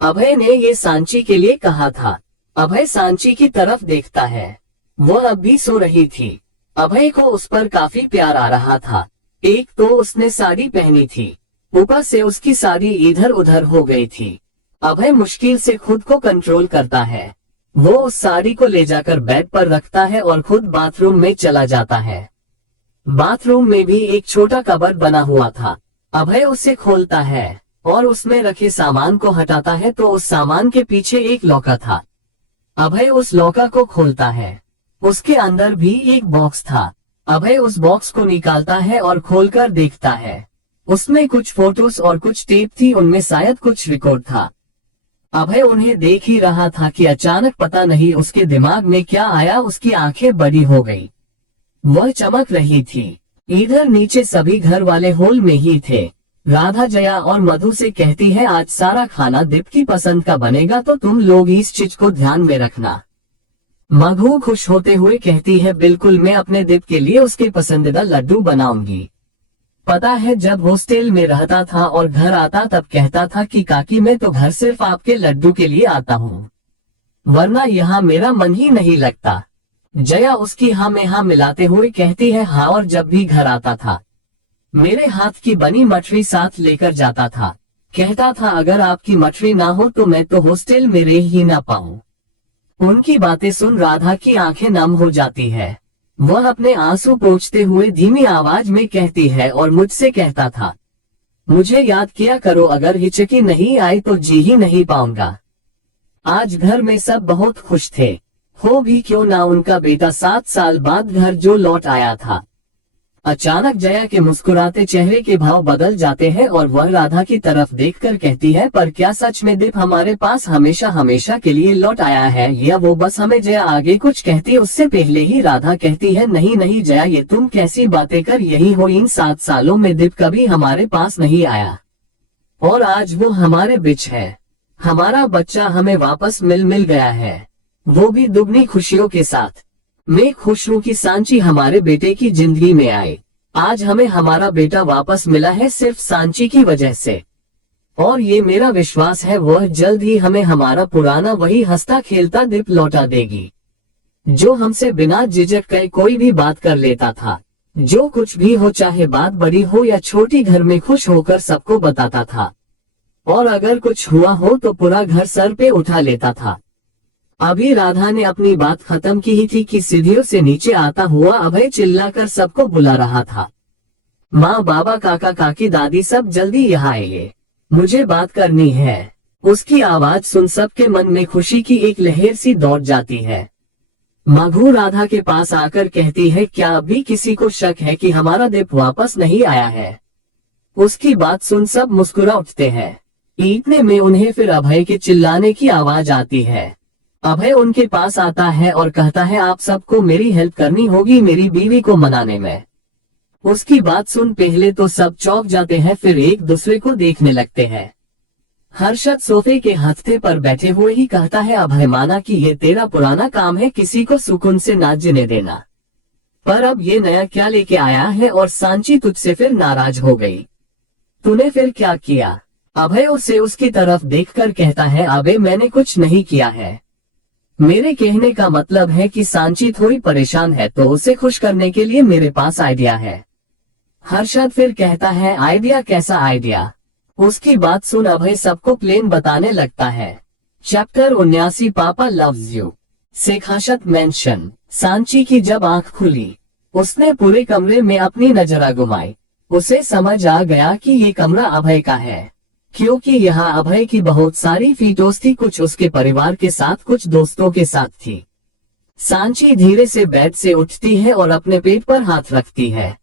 अभय ने ये सांची के लिए कहा था। अभय सांची की तरफ देखता है। वह अब भी सो रही थी। अभय को उस पर काफी प्यार आ रहा था। एक तो उसने साड़ी पहनी थी, ऊपर से उसकी साड़ी इधर उधर हो गई थी। अभय मुश्किल से खुद को कंट्रोल करता है। वो उस साड़ी को ले जाकर बेड पर रखता है और खुद बाथरूम में चला जाता है। बाथरूम में भी एक छोटा कबर्ड बना हुआ था। अभय उसे खोलता है और उसमें रखे सामान को हटाता है तो उस सामान के पीछे एक लॉकर था। अभय उस लॉकर को खोलता है। उसके अंदर भी एक बॉक्स था। अभय उस बॉक्स को निकालता है और खोलकर देखता है। उसमें कुछ फोटोज और कुछ टेप थी, उनमें शायद कुछ रिकॉर्ड था। अभय उन्हें देख ही रहा था कि अचानक पता नहीं उसके दिमाग में क्या आया, उसकी आंखें बड़ी हो गई। वह चमक रही थी। इधर नीचे सभी घर वाले हॉल में ही थे। राधा जया और मधु से कहती है, आज सारा खाना दीप की पसंद का बनेगा तो तुम लोग इस चीज को ध्यान में रखना। मधु खुश होते हुए कहती है, बिल्कुल, मैं अपने दीप के लिए उसके पसंदीदा लड्डू बनाऊंगी। पता है, जब हॉस्टल में रहता था और घर आता तब कहता था कि काकी मैं तो घर सिर्फ आपके लड्डू के लिए आता हूँ, वरना यहाँ मेरा मन ही नहीं लगता। जया उसकी हाँ में हाँ मिलाते हुए कहती है, हाँ, और जब भी घर आता था मेरे हाथ की बनी मठरी साथ लेकर जाता था। कहता था अगर आपकी मठरी ना हो तो मैं तो हॉस्टल में रह ही ना पाऊँ। उनकी बातें सुन राधा की आंखें नम हो जाती है। वह अपने आंसू पोंछते हुए धीमी आवाज में कहती है, और मुझसे कहता था, मुझे याद किया करो, अगर हिचकी नहीं आई तो जी ही नहीं पाऊंगा। आज घर में सब बहुत खुश थे, हो भी क्यों ना उनका बेटा 7 साल बाद घर जो लौट आया था। अचानक जया के मुस्कुराते चेहरे के भाव बदल जाते हैं और वह राधा की तरफ देखकर कहती है, पर क्या सच में दीप हमारे पास हमेशा हमेशा के लिए लौट आया है या वो बस हमें। जया आगे कुछ कहती उससे पहले ही राधा कहती है, नहीं नहीं जया, ये तुम कैसी बातें कर यही हो, इन 7 सालों में दीप कभी हमारे पास नहीं आया और आज वो हमारे बीच है। हमारा बच्चा हमें वापस मिल गया है, वो भी दुगनी खुशियों के साथ। मैं खुश हूँ कि सांची हमारे बेटे की जिंदगी में आए। आज हमें हमारा बेटा वापस मिला है सिर्फ सांची की वजह से, और ये मेरा विश्वास है वह जल्द ही हमें हमारा पुराना वही हंसता खेलता दीप लौटा देगी। जो हमसे बिना झिझक के कोई भी बात कर लेता था। जो कुछ भी हो, चाहे बात बड़ी हो या छोटी, घर में खुश होकर सबको बताता था। और अगर कुछ हुआ हो तो पूरा घर सर पे उठा लेता था। अभी राधा ने अपनी बात खत्म की ही थी कि सीढ़ियों से नीचे आता हुआ अभय चिल्लाकर सबको बुला रहा था। माँ, बाबा, काका, काकी, दादी, सब जल्दी यहाँ आइए, मुझे बात करनी है। उसकी आवाज सुन सबके मन में खुशी की एक लहर सी दौड़ जाती है। मघु राधा के पास आकर कहती है, क्या अभी किसी को शक है कि हमारा दीप वापस नहीं आया है? उसकी बात सुन सब मुस्कुरा उठते हैं। इतने में उन्हें फिर अभय के चिल्लाने की आवाज आती है। अभय उनके पास आता है और कहता है, आप सबको मेरी हेल्प करनी होगी मेरी बीवी को मनाने में। उसकी बात सुन पहले तो सब चौंक जाते हैं, फिर एक दूसरे को देखने लगते हैं। हर्षद सोफे के हत्थे पर बैठे हुए ही कहता है, अभय, माना कि ये तेरा पुराना काम है किसी को सुकून से ना जीने देना, पर अब ये नया क्या लेके आया है? और सांची तुझसे फिर नाराज हो गई, तूने फिर क्या किया? अभय उसे उसकी तरफ देखकर कहता है, अबे मैंने कुछ नहीं किया है। मेरे कहने का मतलब है कि सांची थोड़ी परेशान है तो उसे खुश करने के लिए मेरे पास आइडिया है। हर्षद फिर कहता है, आइडिया? कैसा आइडिया? उसकी बात सुन अभय सबको प्लेन बताने लगता है। चैप्टर 79 पापा loves you. Shekhawat mention. Sanchi की जब आंख खुली, उसने पूरे कमरे में अपनी नजर घुमाई। उसे समझ आ गया कि ये कमरा अभय का है, क्योंकि यहाँ अभय की बहुत सारी फोटोज थी, कुछ उसके परिवार के साथ, कुछ दोस्तों के साथ थी। सांची धीरे से बेड से उठती है और अपने पेट पर हाथ रखती है।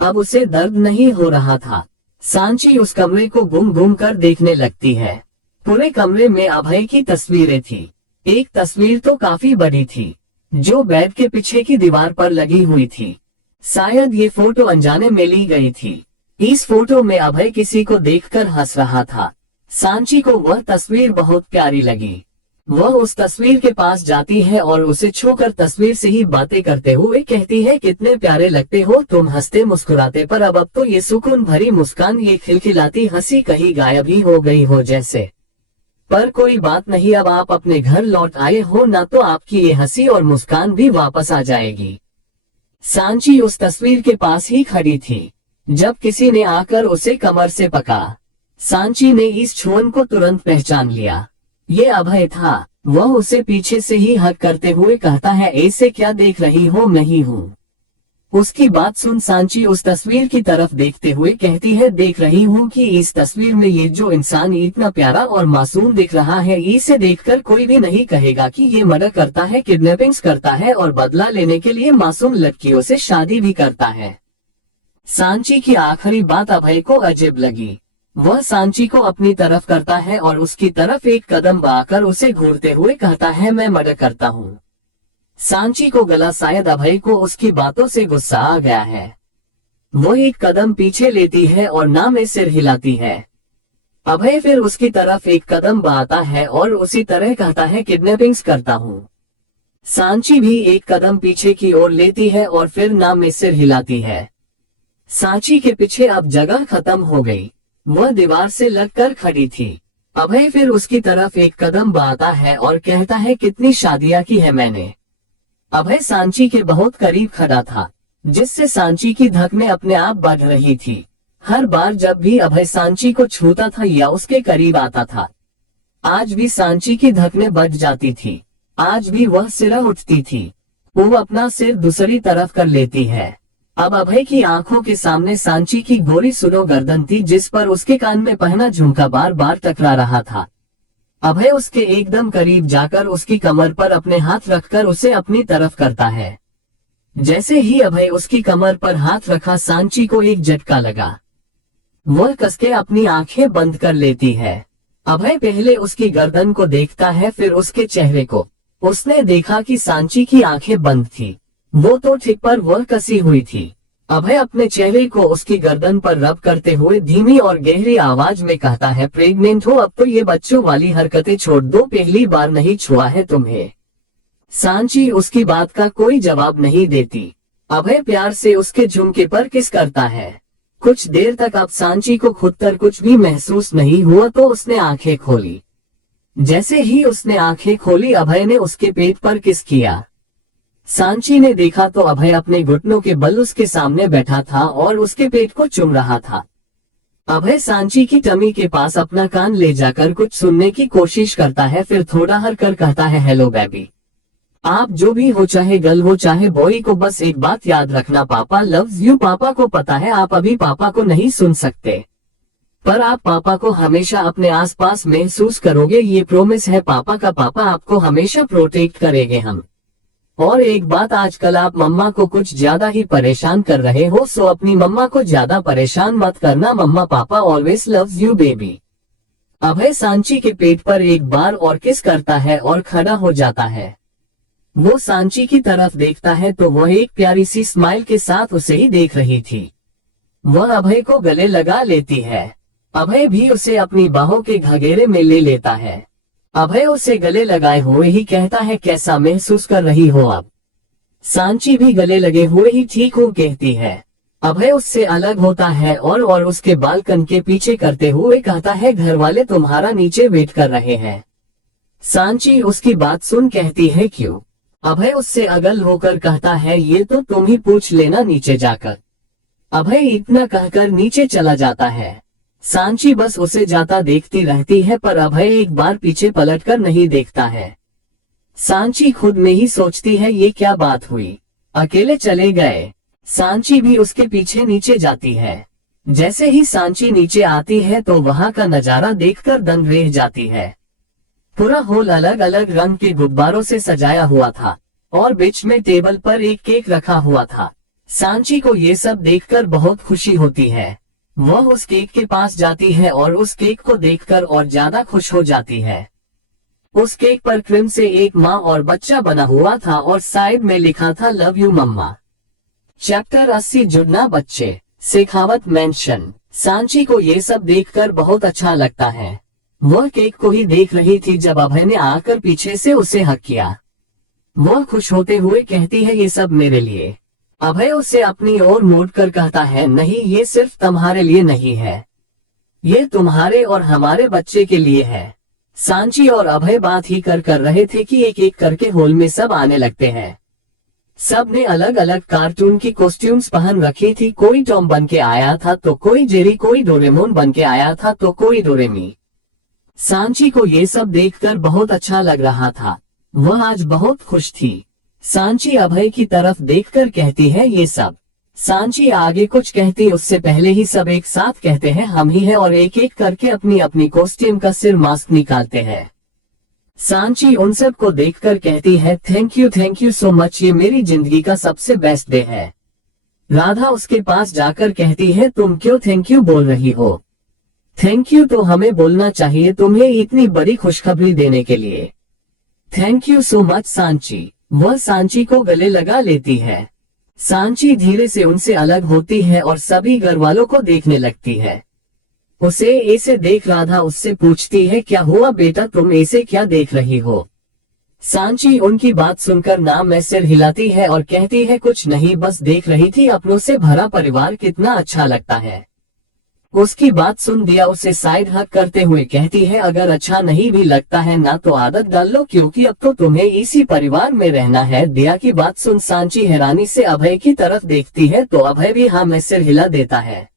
अब उसे दर्द नहीं हो रहा था। सांची उस कमरे को घूम घूम कर देखने लगती है। पूरे कमरे में अभय की तस्वीरें थी। एक तस्वीर तो काफी बड़ी थी, जो बेड के पीछे की दीवार पर लगी हुई थी। शायद ये फोटो अनजाने में ली गई थी। इस फोटो में अभय किसी को देखकर हंस रहा था। सांची को वह तस्वीर बहुत प्यारी लगी। वह उस तस्वीर के पास जाती है और उसे छूकर तस्वीर से ही बातें करते हुए कहती है, कितने प्यारे लगते हो तुम, हंसते मुस्कुराते, पर अब तो ये सुकून भरी मुस्कान, ये खिलखिलाती हंसी कहीं गायब ही हो गई हो जैसे। पर कोई बात नहीं, अब आप अपने घर लौट आए हो ना, तो आपकी ये हंसी और मुस्कान भी वापस आ जाएगी। सांची उस तस्वीर के पास ही खड़ी थी जब किसी ने आकर उसे कमर से पकड़ा। सांची ने इस छुअन को तुरंत पहचान लिया। ये अभय था। वह उसे पीछे से ही हक करते हुए कहता है, ऐसे क्या देख रही हो? नहीं हूँ। उसकी बात सुन सांची उस तस्वीर की तरफ देखते हुए कहती है, देख रही हूँ कि इस तस्वीर में ये जो इंसान इतना प्यारा और मासूम दिख रहा है, इसे देखकर कोई भी नहीं कहेगा कि ये मर्डर करता है, किडनैपिंग्स करता है और बदला लेने के लिए मासूम लड़कियों से शादी भी करता है। सांची की आखिरी बात अभय को अजीब लगी। वह सांची को अपनी तरफ करता है और उसकी तरफ एक कदम बढ़ाकर उसे घूरते हुए कहता है, मैं मर्डर करता हूँ। सांची को गला, शायद अभय को उसकी बातों से गुस्सा आ गया है। वो एक कदम पीछे लेती है और ना में सिर हिलाती है। अभय फिर उसकी तरफ एक कदम बढ़ाता है और उसी तरह कहता है, किडनैपिंग्स करता हूँ। सांची भी एक कदम पीछे की ओर लेती है और फिर ना में सिर हिलाती है। सांची के पीछे अब जगह खत्म हो गई। वह दीवार से लगकर खड़ी थी। अभय फिर उसकी तरफ एक कदम बढ़ाता है और कहता है, कितनी शादियां की है मैंने। अभय सांची के बहुत करीब खड़ा था, जिससे सांची की धड़कनें अपने आप बढ़ रही थी। हर बार जब भी अभय सांची को छूता था या उसके करीब आता था, आज भी सांची की धड़कनें बढ़ जाती थी। आज भी वह सिरा उठती थी। वो अपना सिर दूसरी तरफ कर लेती है। अब अभय की आंखों के सामने सांची की गोरी सुनो गर्दन थी, जिस पर उसके कान में पहना झुमका बार बार टकरा रहा था। अभय उसके एकदम करीब जाकर उसकी कमर पर अपने हाथ रखकर उसे अपनी तरफ करता है। जैसे ही अभय उसकी कमर पर हाथ रखा, सांची को एक झटका लगा। वह कसके अपनी आंखें बंद कर लेती है। अभय पहले उसकी गर्दन को देखता है, फिर उसके चेहरे को। उसने देखा कि सांची की आंखें बंद थी, वो तो ठीक पर वह कसी हुई थी। अभय अपने चेहरे को उसकी गर्दन पर रब करते हुए धीमी और गहरी आवाज में कहता है, प्रेग्नेंट हो? अब तो ये बच्चों वाली हरकतें छोड़ दो, पहली बार नहीं छुआ है तुम्हें। सांची उसकी बात का कोई जवाब नहीं देती। अभय प्यार से उसके झुमके पर किस करता है। कुछ देर तक अब सांची को खुद पर कुछ भी महसूस नहीं हुआ तो उसने आंखें खोली। जैसे ही उसने आंखें खोली, अभय ने उसके पेट पर किस किया। सांची ने देखा तो अभय अपने घुटनों के बल उसके सामने बैठा था और उसके पेट को चूम रहा था। अभय सांची की टमी के पास अपना कान ले जाकर कुछ सुनने की कोशिश करता है, फिर थोड़ा हर कर कहता है, हेलो बेबी, आप जो भी हो, चाहे गर्ल हो चाहे बॉय, को बस एक बात याद रखना, पापा लव्स यू। पापा को पता है आप अभी पापा को नहीं सुन सकते, पर आप पापा को हमेशा अपने आसपास महसूस करोगे, ये प्रॉमिस है पापा का, पापा आपको हमेशा प्रोटेक्ट करेंगे हम। और एक बात, आजकल आप मम्मा को कुछ ज्यादा ही परेशान कर रहे हो, सो अपनी मम्मा को ज्यादा परेशान मत करना, मम्मा पापा ऑलवेज लव्स यू बेबी। अभय सांची के पेट पर एक बार और किस करता है और खड़ा हो जाता है। वो सांची की तरफ देखता है तो वह एक प्यारी सी स्माइल के साथ उसे ही देख रही थी। वह अभय को गले लगा लेती है। अभय भी उसे अपनी बाहों के घगेरे में ले लेता है। अभय उसे गले लगाए हुए ही कहता है, कैसा महसूस कर रही हो अब। सांची भी गले लगे हुए ही ठीक हूँ कहती है। अभय उससे अलग होता है और उसके बालकन के पीछे करते हुए कहता है, घर वाले तुम्हारा नीचे वेट कर रहे हैं। सांची उसकी बात सुन कहती है, क्यों। अभय उससे अगल होकर कहता है, ये तो तुम ही पूछ लेना नीचे जाकर। अभय इतना कहकर नीचे चला जाता है। सांची बस उसे जाता देखती रहती है, पर अभय एक बार पीछे पलटकर नहीं देखता है। सांची खुद में ही सोचती है, ये क्या बात हुई, अकेले चले गए। सांची भी उसके पीछे नीचे जाती है। जैसे ही सांची नीचे आती है तो वहां का नजारा देखकर दंग रह जाती है। पूरा हॉल अलग अलग रंग के गुब्बारों से सजाया हुआ था और बीच में टेबल पर एक केक रखा हुआ था। सांची को ये सब देखकर बहुत खुशी होती है। वह उस केक के पास जाती है और उस केक को देखकर और ज्यादा खुश हो जाती है। उस केक पर क्रीम से एक माँ और बच्चा बना हुआ था और साइड में लिखा था, लव यू मम्मा। चैप्टर 80 जुड़ना बच्चे, शेखावत मेंशन। सांची को ये सब देखकर बहुत अच्छा लगता है। वह केक को ही देख रही थी जब अभय ने आकर पीछे से उसे हक किया। वह खुश होते हुए कहती है, ये सब मेरे लिए। अभय उसे अपनी ओर मोड़कर कहता है, नहीं, ये सिर्फ तुम्हारे लिए नहीं है, ये तुम्हारे और हमारे बच्चे के लिए है। सांची और अभय बात ही कर रहे थे कि एक एक करके हॉल में सब आने लगते हैं। सब ने अलग अलग कार्टून की कॉस्ट्यूम्स पहन रखी थी। कोई टॉम बन के आया था तो कोई जेरी, कोई डोरेमोन बन के आया था तो कोई डोरेमी। सांची को ये सब देखकर बहुत अच्छा लग रहा था। वह आज बहुत खुश थी। सांची अभय की तरफ देखकर कहती है, ये सब। सांची आगे कुछ कहती उससे पहले ही सब एक साथ कहते हैं, हम ही हैं, और एक एक करके अपनी अपनी कॉस्ट्यूम का सिर मास्क निकालते हैं। सांची उन सब को देखकर कहती है, थैंक यू सो मच, ये मेरी जिंदगी का सबसे बेस्ट डे है। राधा उसके पास जाकर कहती है, तुम क्यों थैंक यू बोल रही हो। थैंक यू तो हमें बोलना चाहिए तुम्हें इतनी बड़ी खुशखबरी देने के लिए। Thank you so much Sanchi. वह सांची को गले लगा लेती है। सांची धीरे से उनसे अलग होती है और सभी घर वालों को देखने लगती है। उसे ऐसे देख राधा उससे पूछती है, क्या हुआ बेटा, तुम ऐसे क्या देख रही हो। सांची उनकी बात सुनकर नाम में सिर हिलाती है और कहती है, कुछ नहीं, बस देख रही थी अपनों से भरा परिवार कितना अच्छा लगता है। उसकी बात सुन दिया उसे साइड हक करते हुए कहती है, अगर अच्छा नहीं भी लगता है ना तो आदत डाल लो, क्योंकि अब तो तुम्हें इसी परिवार में रहना है। दिया की बात सुन सांची हैरानी से अभय की तरफ देखती है तो अभय भी हाँ में सिर हिला देता है।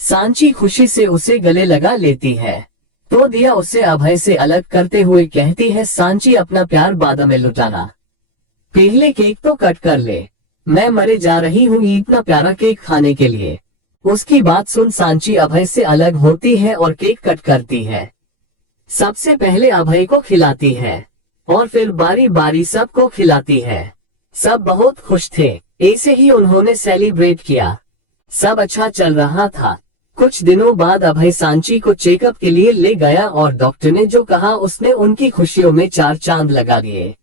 सांची खुशी से उसे गले लगा लेती है तो दिया उसे अभय से अलग करते हुए कहती है, सांची अपना प्यार बाद में लुटाना, पहले केक तो कट कर ले, मैं मरे जा रही हूँ इतना प्यारा केक खाने के लिए। उसकी बात सुन सांची अभय से अलग होती है और केक कट करती है। सबसे पहले अभय को खिलाती है और फिर बारी बारी सबको खिलाती है। सब बहुत खुश थे। ऐसे ही उन्होंने सेलिब्रेट किया। सब अच्छा चल रहा था। कुछ दिनों बाद अभय सांची को चेकअप के लिए ले गया और डॉक्टर ने जो कहा उसने उनकी खुशियों में 4 चांद लगा दिए।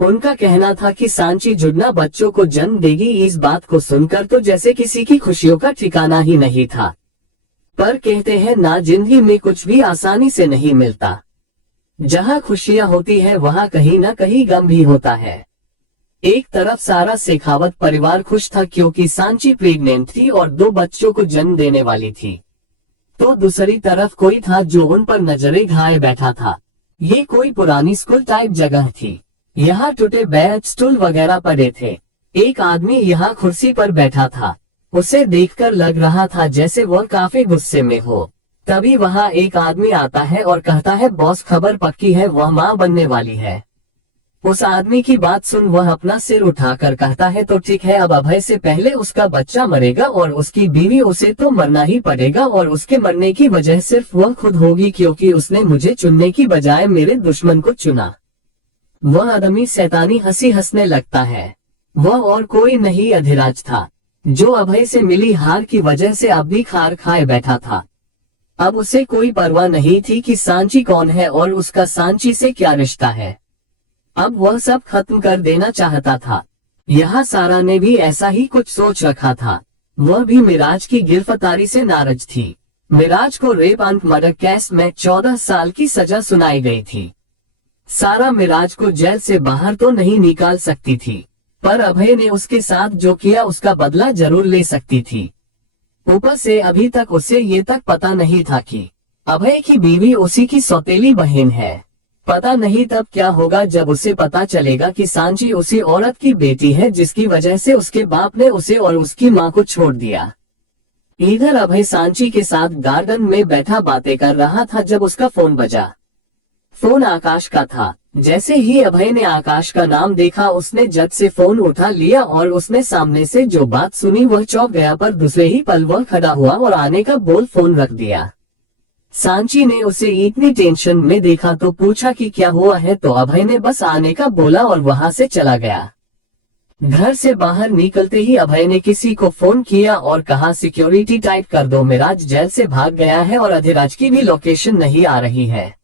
उनका कहना था कि सांची जुड़ना बच्चों को जन्म देगी। इस बात को सुनकर तो जैसे किसी की खुशियों का ठिकाना ही नहीं था। पर कहते हैं ना, जिंदगी में कुछ भी आसानी से नहीं मिलता। जहाँ खुशियाँ होती है वहाँ कहीं ना कहीं गम भी होता है। एक तरफ सारा शेखावत परिवार खुश था क्योंकि सांची प्रेग्नेंट थी और 2 बच्चों को जन्म देने वाली थी, तो दूसरी तरफ कोई था जो उन पर नजरें घाए बैठा था। ये कोई पुरानी स्कूल टाइप जगह थी। यहाँ टूटे बेड स्टूल वगैरह पड़े थे। एक आदमी यहाँ कुर्सी पर बैठा था। उसे देखकर लग रहा था जैसे वह काफी गुस्से में हो। तभी वहाँ एक आदमी आता है और कहता है, बॉस खबर पक्की है, वह माँ बनने वाली है। उस आदमी की बात सुन वह अपना सिर उठाकर कहता है, तो ठीक है, अब अभय से पहले उसका बच्चा मरेगा और उसकी बीवी, उसे तो मरना ही पड़ेगा और उसके मरने की वजह सिर्फ वह खुद होगी, क्योंकि उसने मुझे चुनने की बजाय मेरे दुश्मन को चुना। वह आदमी शैतानी हंसी हंसने लगता है। वह और कोई नहीं अधिराज था, जो अभय से मिली हार की वजह से अब भी खार खाए बैठा था। अब उसे कोई परवाह नहीं थी कि सांची कौन है और उसका सांची से क्या रिश्ता है। अब वह सब खत्म कर देना चाहता था। यहाँ सारा ने भी ऐसा ही कुछ सोच रखा था। वह भी मिराज की गिरफ्तारी से नाराज थी। मिराज को रेप एंड मर्डर केस में 14 साल की सजा सुनाई गई थी। सारा मिराज को जेल से बाहर तो नहीं निकाल सकती थी, पर अभय ने उसके साथ जो किया उसका बदला जरूर ले सकती थी। ऊपर से अभी तक उसे ये तक पता नहीं था कि अभय की बीवी उसी की सौतेली बहन है। पता नहीं तब क्या होगा जब उसे पता चलेगा कि सांची उसी औरत की बेटी है जिसकी वजह से उसके बाप ने उसे और उसकी माँ को छोड़ दिया। इधर अभय सांची के साथ गार्डन में बैठा बातें कर रहा था जब उसका फोन बजा। फोन आकाश का था। जैसे ही अभय ने आकाश का नाम देखा उसने झट से फोन उठा लिया और उसने सामने से जो बात सुनी वह चौंक गया, पर दूसरे ही पल वह खड़ा हुआ और आने का बोल फोन रख दिया। सांची ने उसे इतनी टेंशन में देखा तो पूछा कि क्या हुआ है, तो अभय ने बस आने का बोला और वहां से चला गया। घर से बाहर निकलते ही अभय ने किसी को फोन किया और कहा, सिक्योरिटी टाइट कर दो, मिराज जेल से भाग गया है और अधिराज की भी लोकेशन नहीं आ रही है।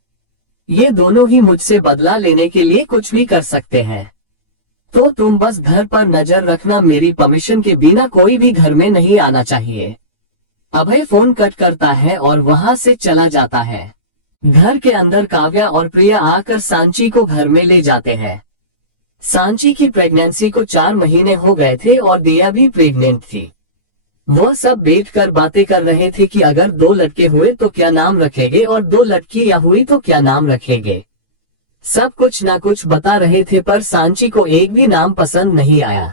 ये दोनों ही मुझसे बदला लेने के लिए कुछ भी कर सकते हैं, तो तुम बस घर पर नजर रखना, मेरी परमिशन के बिना कोई भी घर में नहीं आना चाहिए। अभय फोन कट करता है और वहां से चला जाता है। घर के अंदर काव्या और प्रिया आकर सांची को घर में ले जाते हैं। सांची की प्रेगनेंसी को 4 महीने हो गए थे और दिया भी प्रेग्नेंट थी। वो सब बैठकर बातें कर रहे थे कि अगर 2 लड़के हुए तो क्या नाम रखेंगे और 2 लड़कियां हुई तो क्या नाम रखेंगे। सब कुछ ना कुछ बता रहे थे, पर सांची को एक भी नाम पसंद नहीं आया।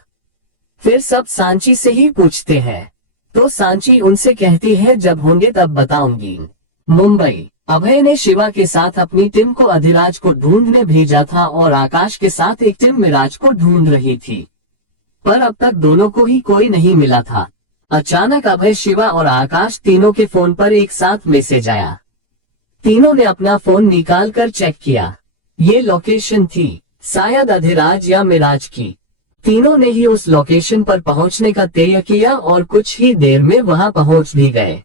फिर सब सांची से ही पूछते हैं, तो सांची उनसे कहती है, जब होंगे तब बताऊंगी। मुंबई। अभय ने शिवा के साथ अपनी टीम को अधिराज को ढूंढने भेजा था और आकाश के साथ एक टीम मिराज को ढूंढ रही थी, पर अब तक दोनों को ही कोई नहीं मिला था। अचानक अभय, शिवा और आकाश तीनों के फोन पर एक साथ मैसेज आया। तीनों ने अपना फोन निकाल कर चेक किया। ये लोकेशन थी शायद अधिराज या मिराज की। तीनों ने ही उस लोकेशन पर पहुंचने का तय किया और कुछ ही देर में वहां पहुंच भी गए।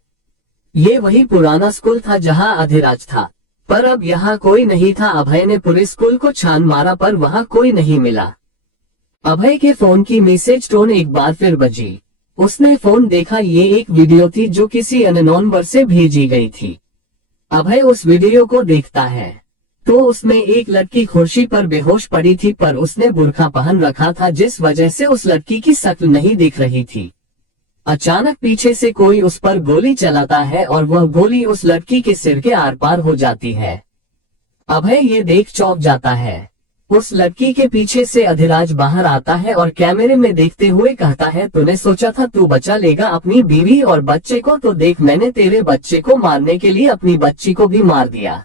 ये वही पुराना स्कूल था जहां अधिराज था, पर अब यहाँ कोई नहीं था। अभय ने पूरे स्कूल को छान मारा पर वहां कोई नहीं मिला। अभय के फोन की मैसेज टोन एक बार फिर बजी। उसने फोन देखा, ये एक वीडियो थी जो किसी अननोन नंबर से भेजी गई थी। अभय उस वीडियो को देखता है तो उसमें एक लड़की कुर्सी पर बेहोश पड़ी थी, पर उसने बुर्का पहन रखा था जिस वजह से उस लड़की की शक्ल नहीं दिख रही थी। अचानक पीछे से कोई उस पर गोली चलाता है और वह गोली उस लड़की के सिर के आर पार हो जाती है। अभय ये देख चौंक जाता है। उस लड़की के पीछे से अधिराज बाहर आता है और कैमरे में देखते हुए कहता है, तूने सोचा था तू बचा लेगा अपनी बीवी और बच्चे को, तो देख मैंने तेरे बच्चे को मारने के लिए अपनी बच्ची को भी मार दिया।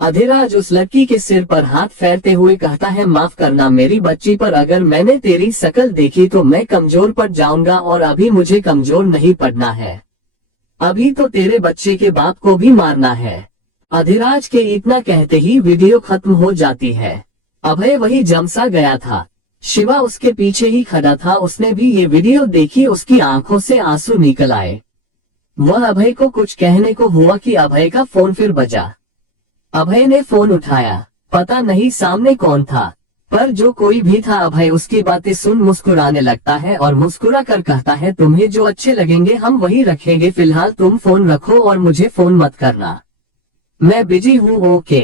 अधिराज उस लड़की के सिर पर हाथ फेरते हुए कहता है, माफ करना मेरी बच्ची, पर अगर मैंने तेरी शक्ल देखी तो मैं कमजोर पड़ जाऊंगा और अभी मुझे कमजोर नहीं पड़ना है। अभी तो तेरे बच्चे के बाप को भी मारना है। अधिराज के इतना कहते ही वीडियो खत्म हो जाती है। अभय वही जमसा गया था। शिवा उसके पीछे ही खड़ा था। उसने भी ये वीडियो देखी। उसकी आंखों से आंसू निकल आए। वह अभय को कुछ कहने को हुआ कि अभय का फोन फिर बजा। अभय ने फोन उठाया। पता नहीं सामने कौन था, पर जो कोई भी था अभय उसकी बातें सुन मुस्कुराने लगता है और मुस्कुरा कर कहता है, तुम्हें जो अच्छे लगेंगे हम वही रखेंगे, फिलहाल तुम फोन रखो और मुझे फोन मत करना, मैं बिजी हूँ। ओके।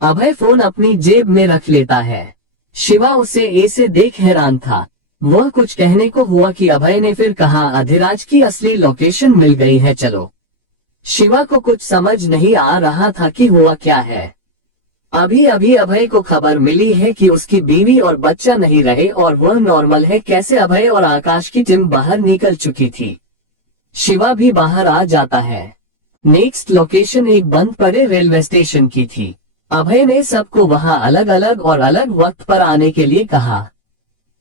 अभय फोन अपनी जेब में रख लेता है। शिवा उसे ऐसे देख हैरान था। वह कुछ कहने को हुआ कि अभय ने फिर कहा, अधिराज की असली लोकेशन मिल गई है, चलो। शिवा को कुछ समझ नहीं आ रहा था कि हुआ क्या है। अभी अभी अभय को खबर मिली है कि उसकी बीवी और बच्चा नहीं रहे और वह नॉर्मल है। कैसे अभय और आकाश की टीम बाहर निकल चुकी थी। शिवा भी बाहर आ जाता है। नेक्स्ट लोकेशन एक बंद पड़े रेलवे स्टेशन की थी। अभय ने सबको वहां अलग अलग और अलग वक्त पर आने के लिए कहा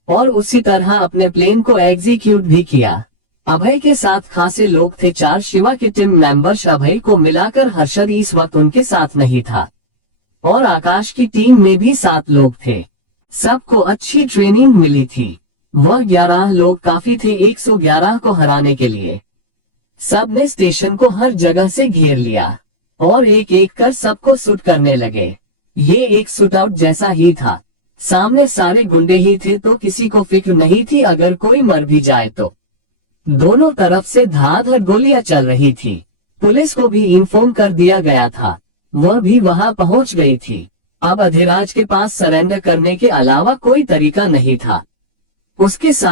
और उसी तरह अपने प्लेन को एग्जीक्यूट भी किया। अभय के साथ खासे लोग थे, 4 शिवा के टीम मेंबर्स। अभय को मिलाकर हर्षद इस वक्त उनके साथ नहीं था और आकाश की टीम में भी 7 लोग थे। सबको अच्छी ट्रेनिंग मिली थी। वह 11 लोग काफी थे 111 को हराने के लिए। सब ने स्टेशन को हर जगह से घेर लिया और एक एक कर सबको शूट करने लगे। ये एक शूट आउट जैसा ही था। सामने सारे गुंडे ही थे तो किसी को फिक्र नहीं थी अगर कोई मर भी जाए तो। दोनों तरफ से धाधड़ गोलियां चल रही थी। पुलिस को भी इन्फॉर्म कर दिया गया था, वह भी वहां पहुंच गई थी। अब अधिराज के पास सरेंडर करने के अलावा कोई तरीका नहीं था। उसके साथ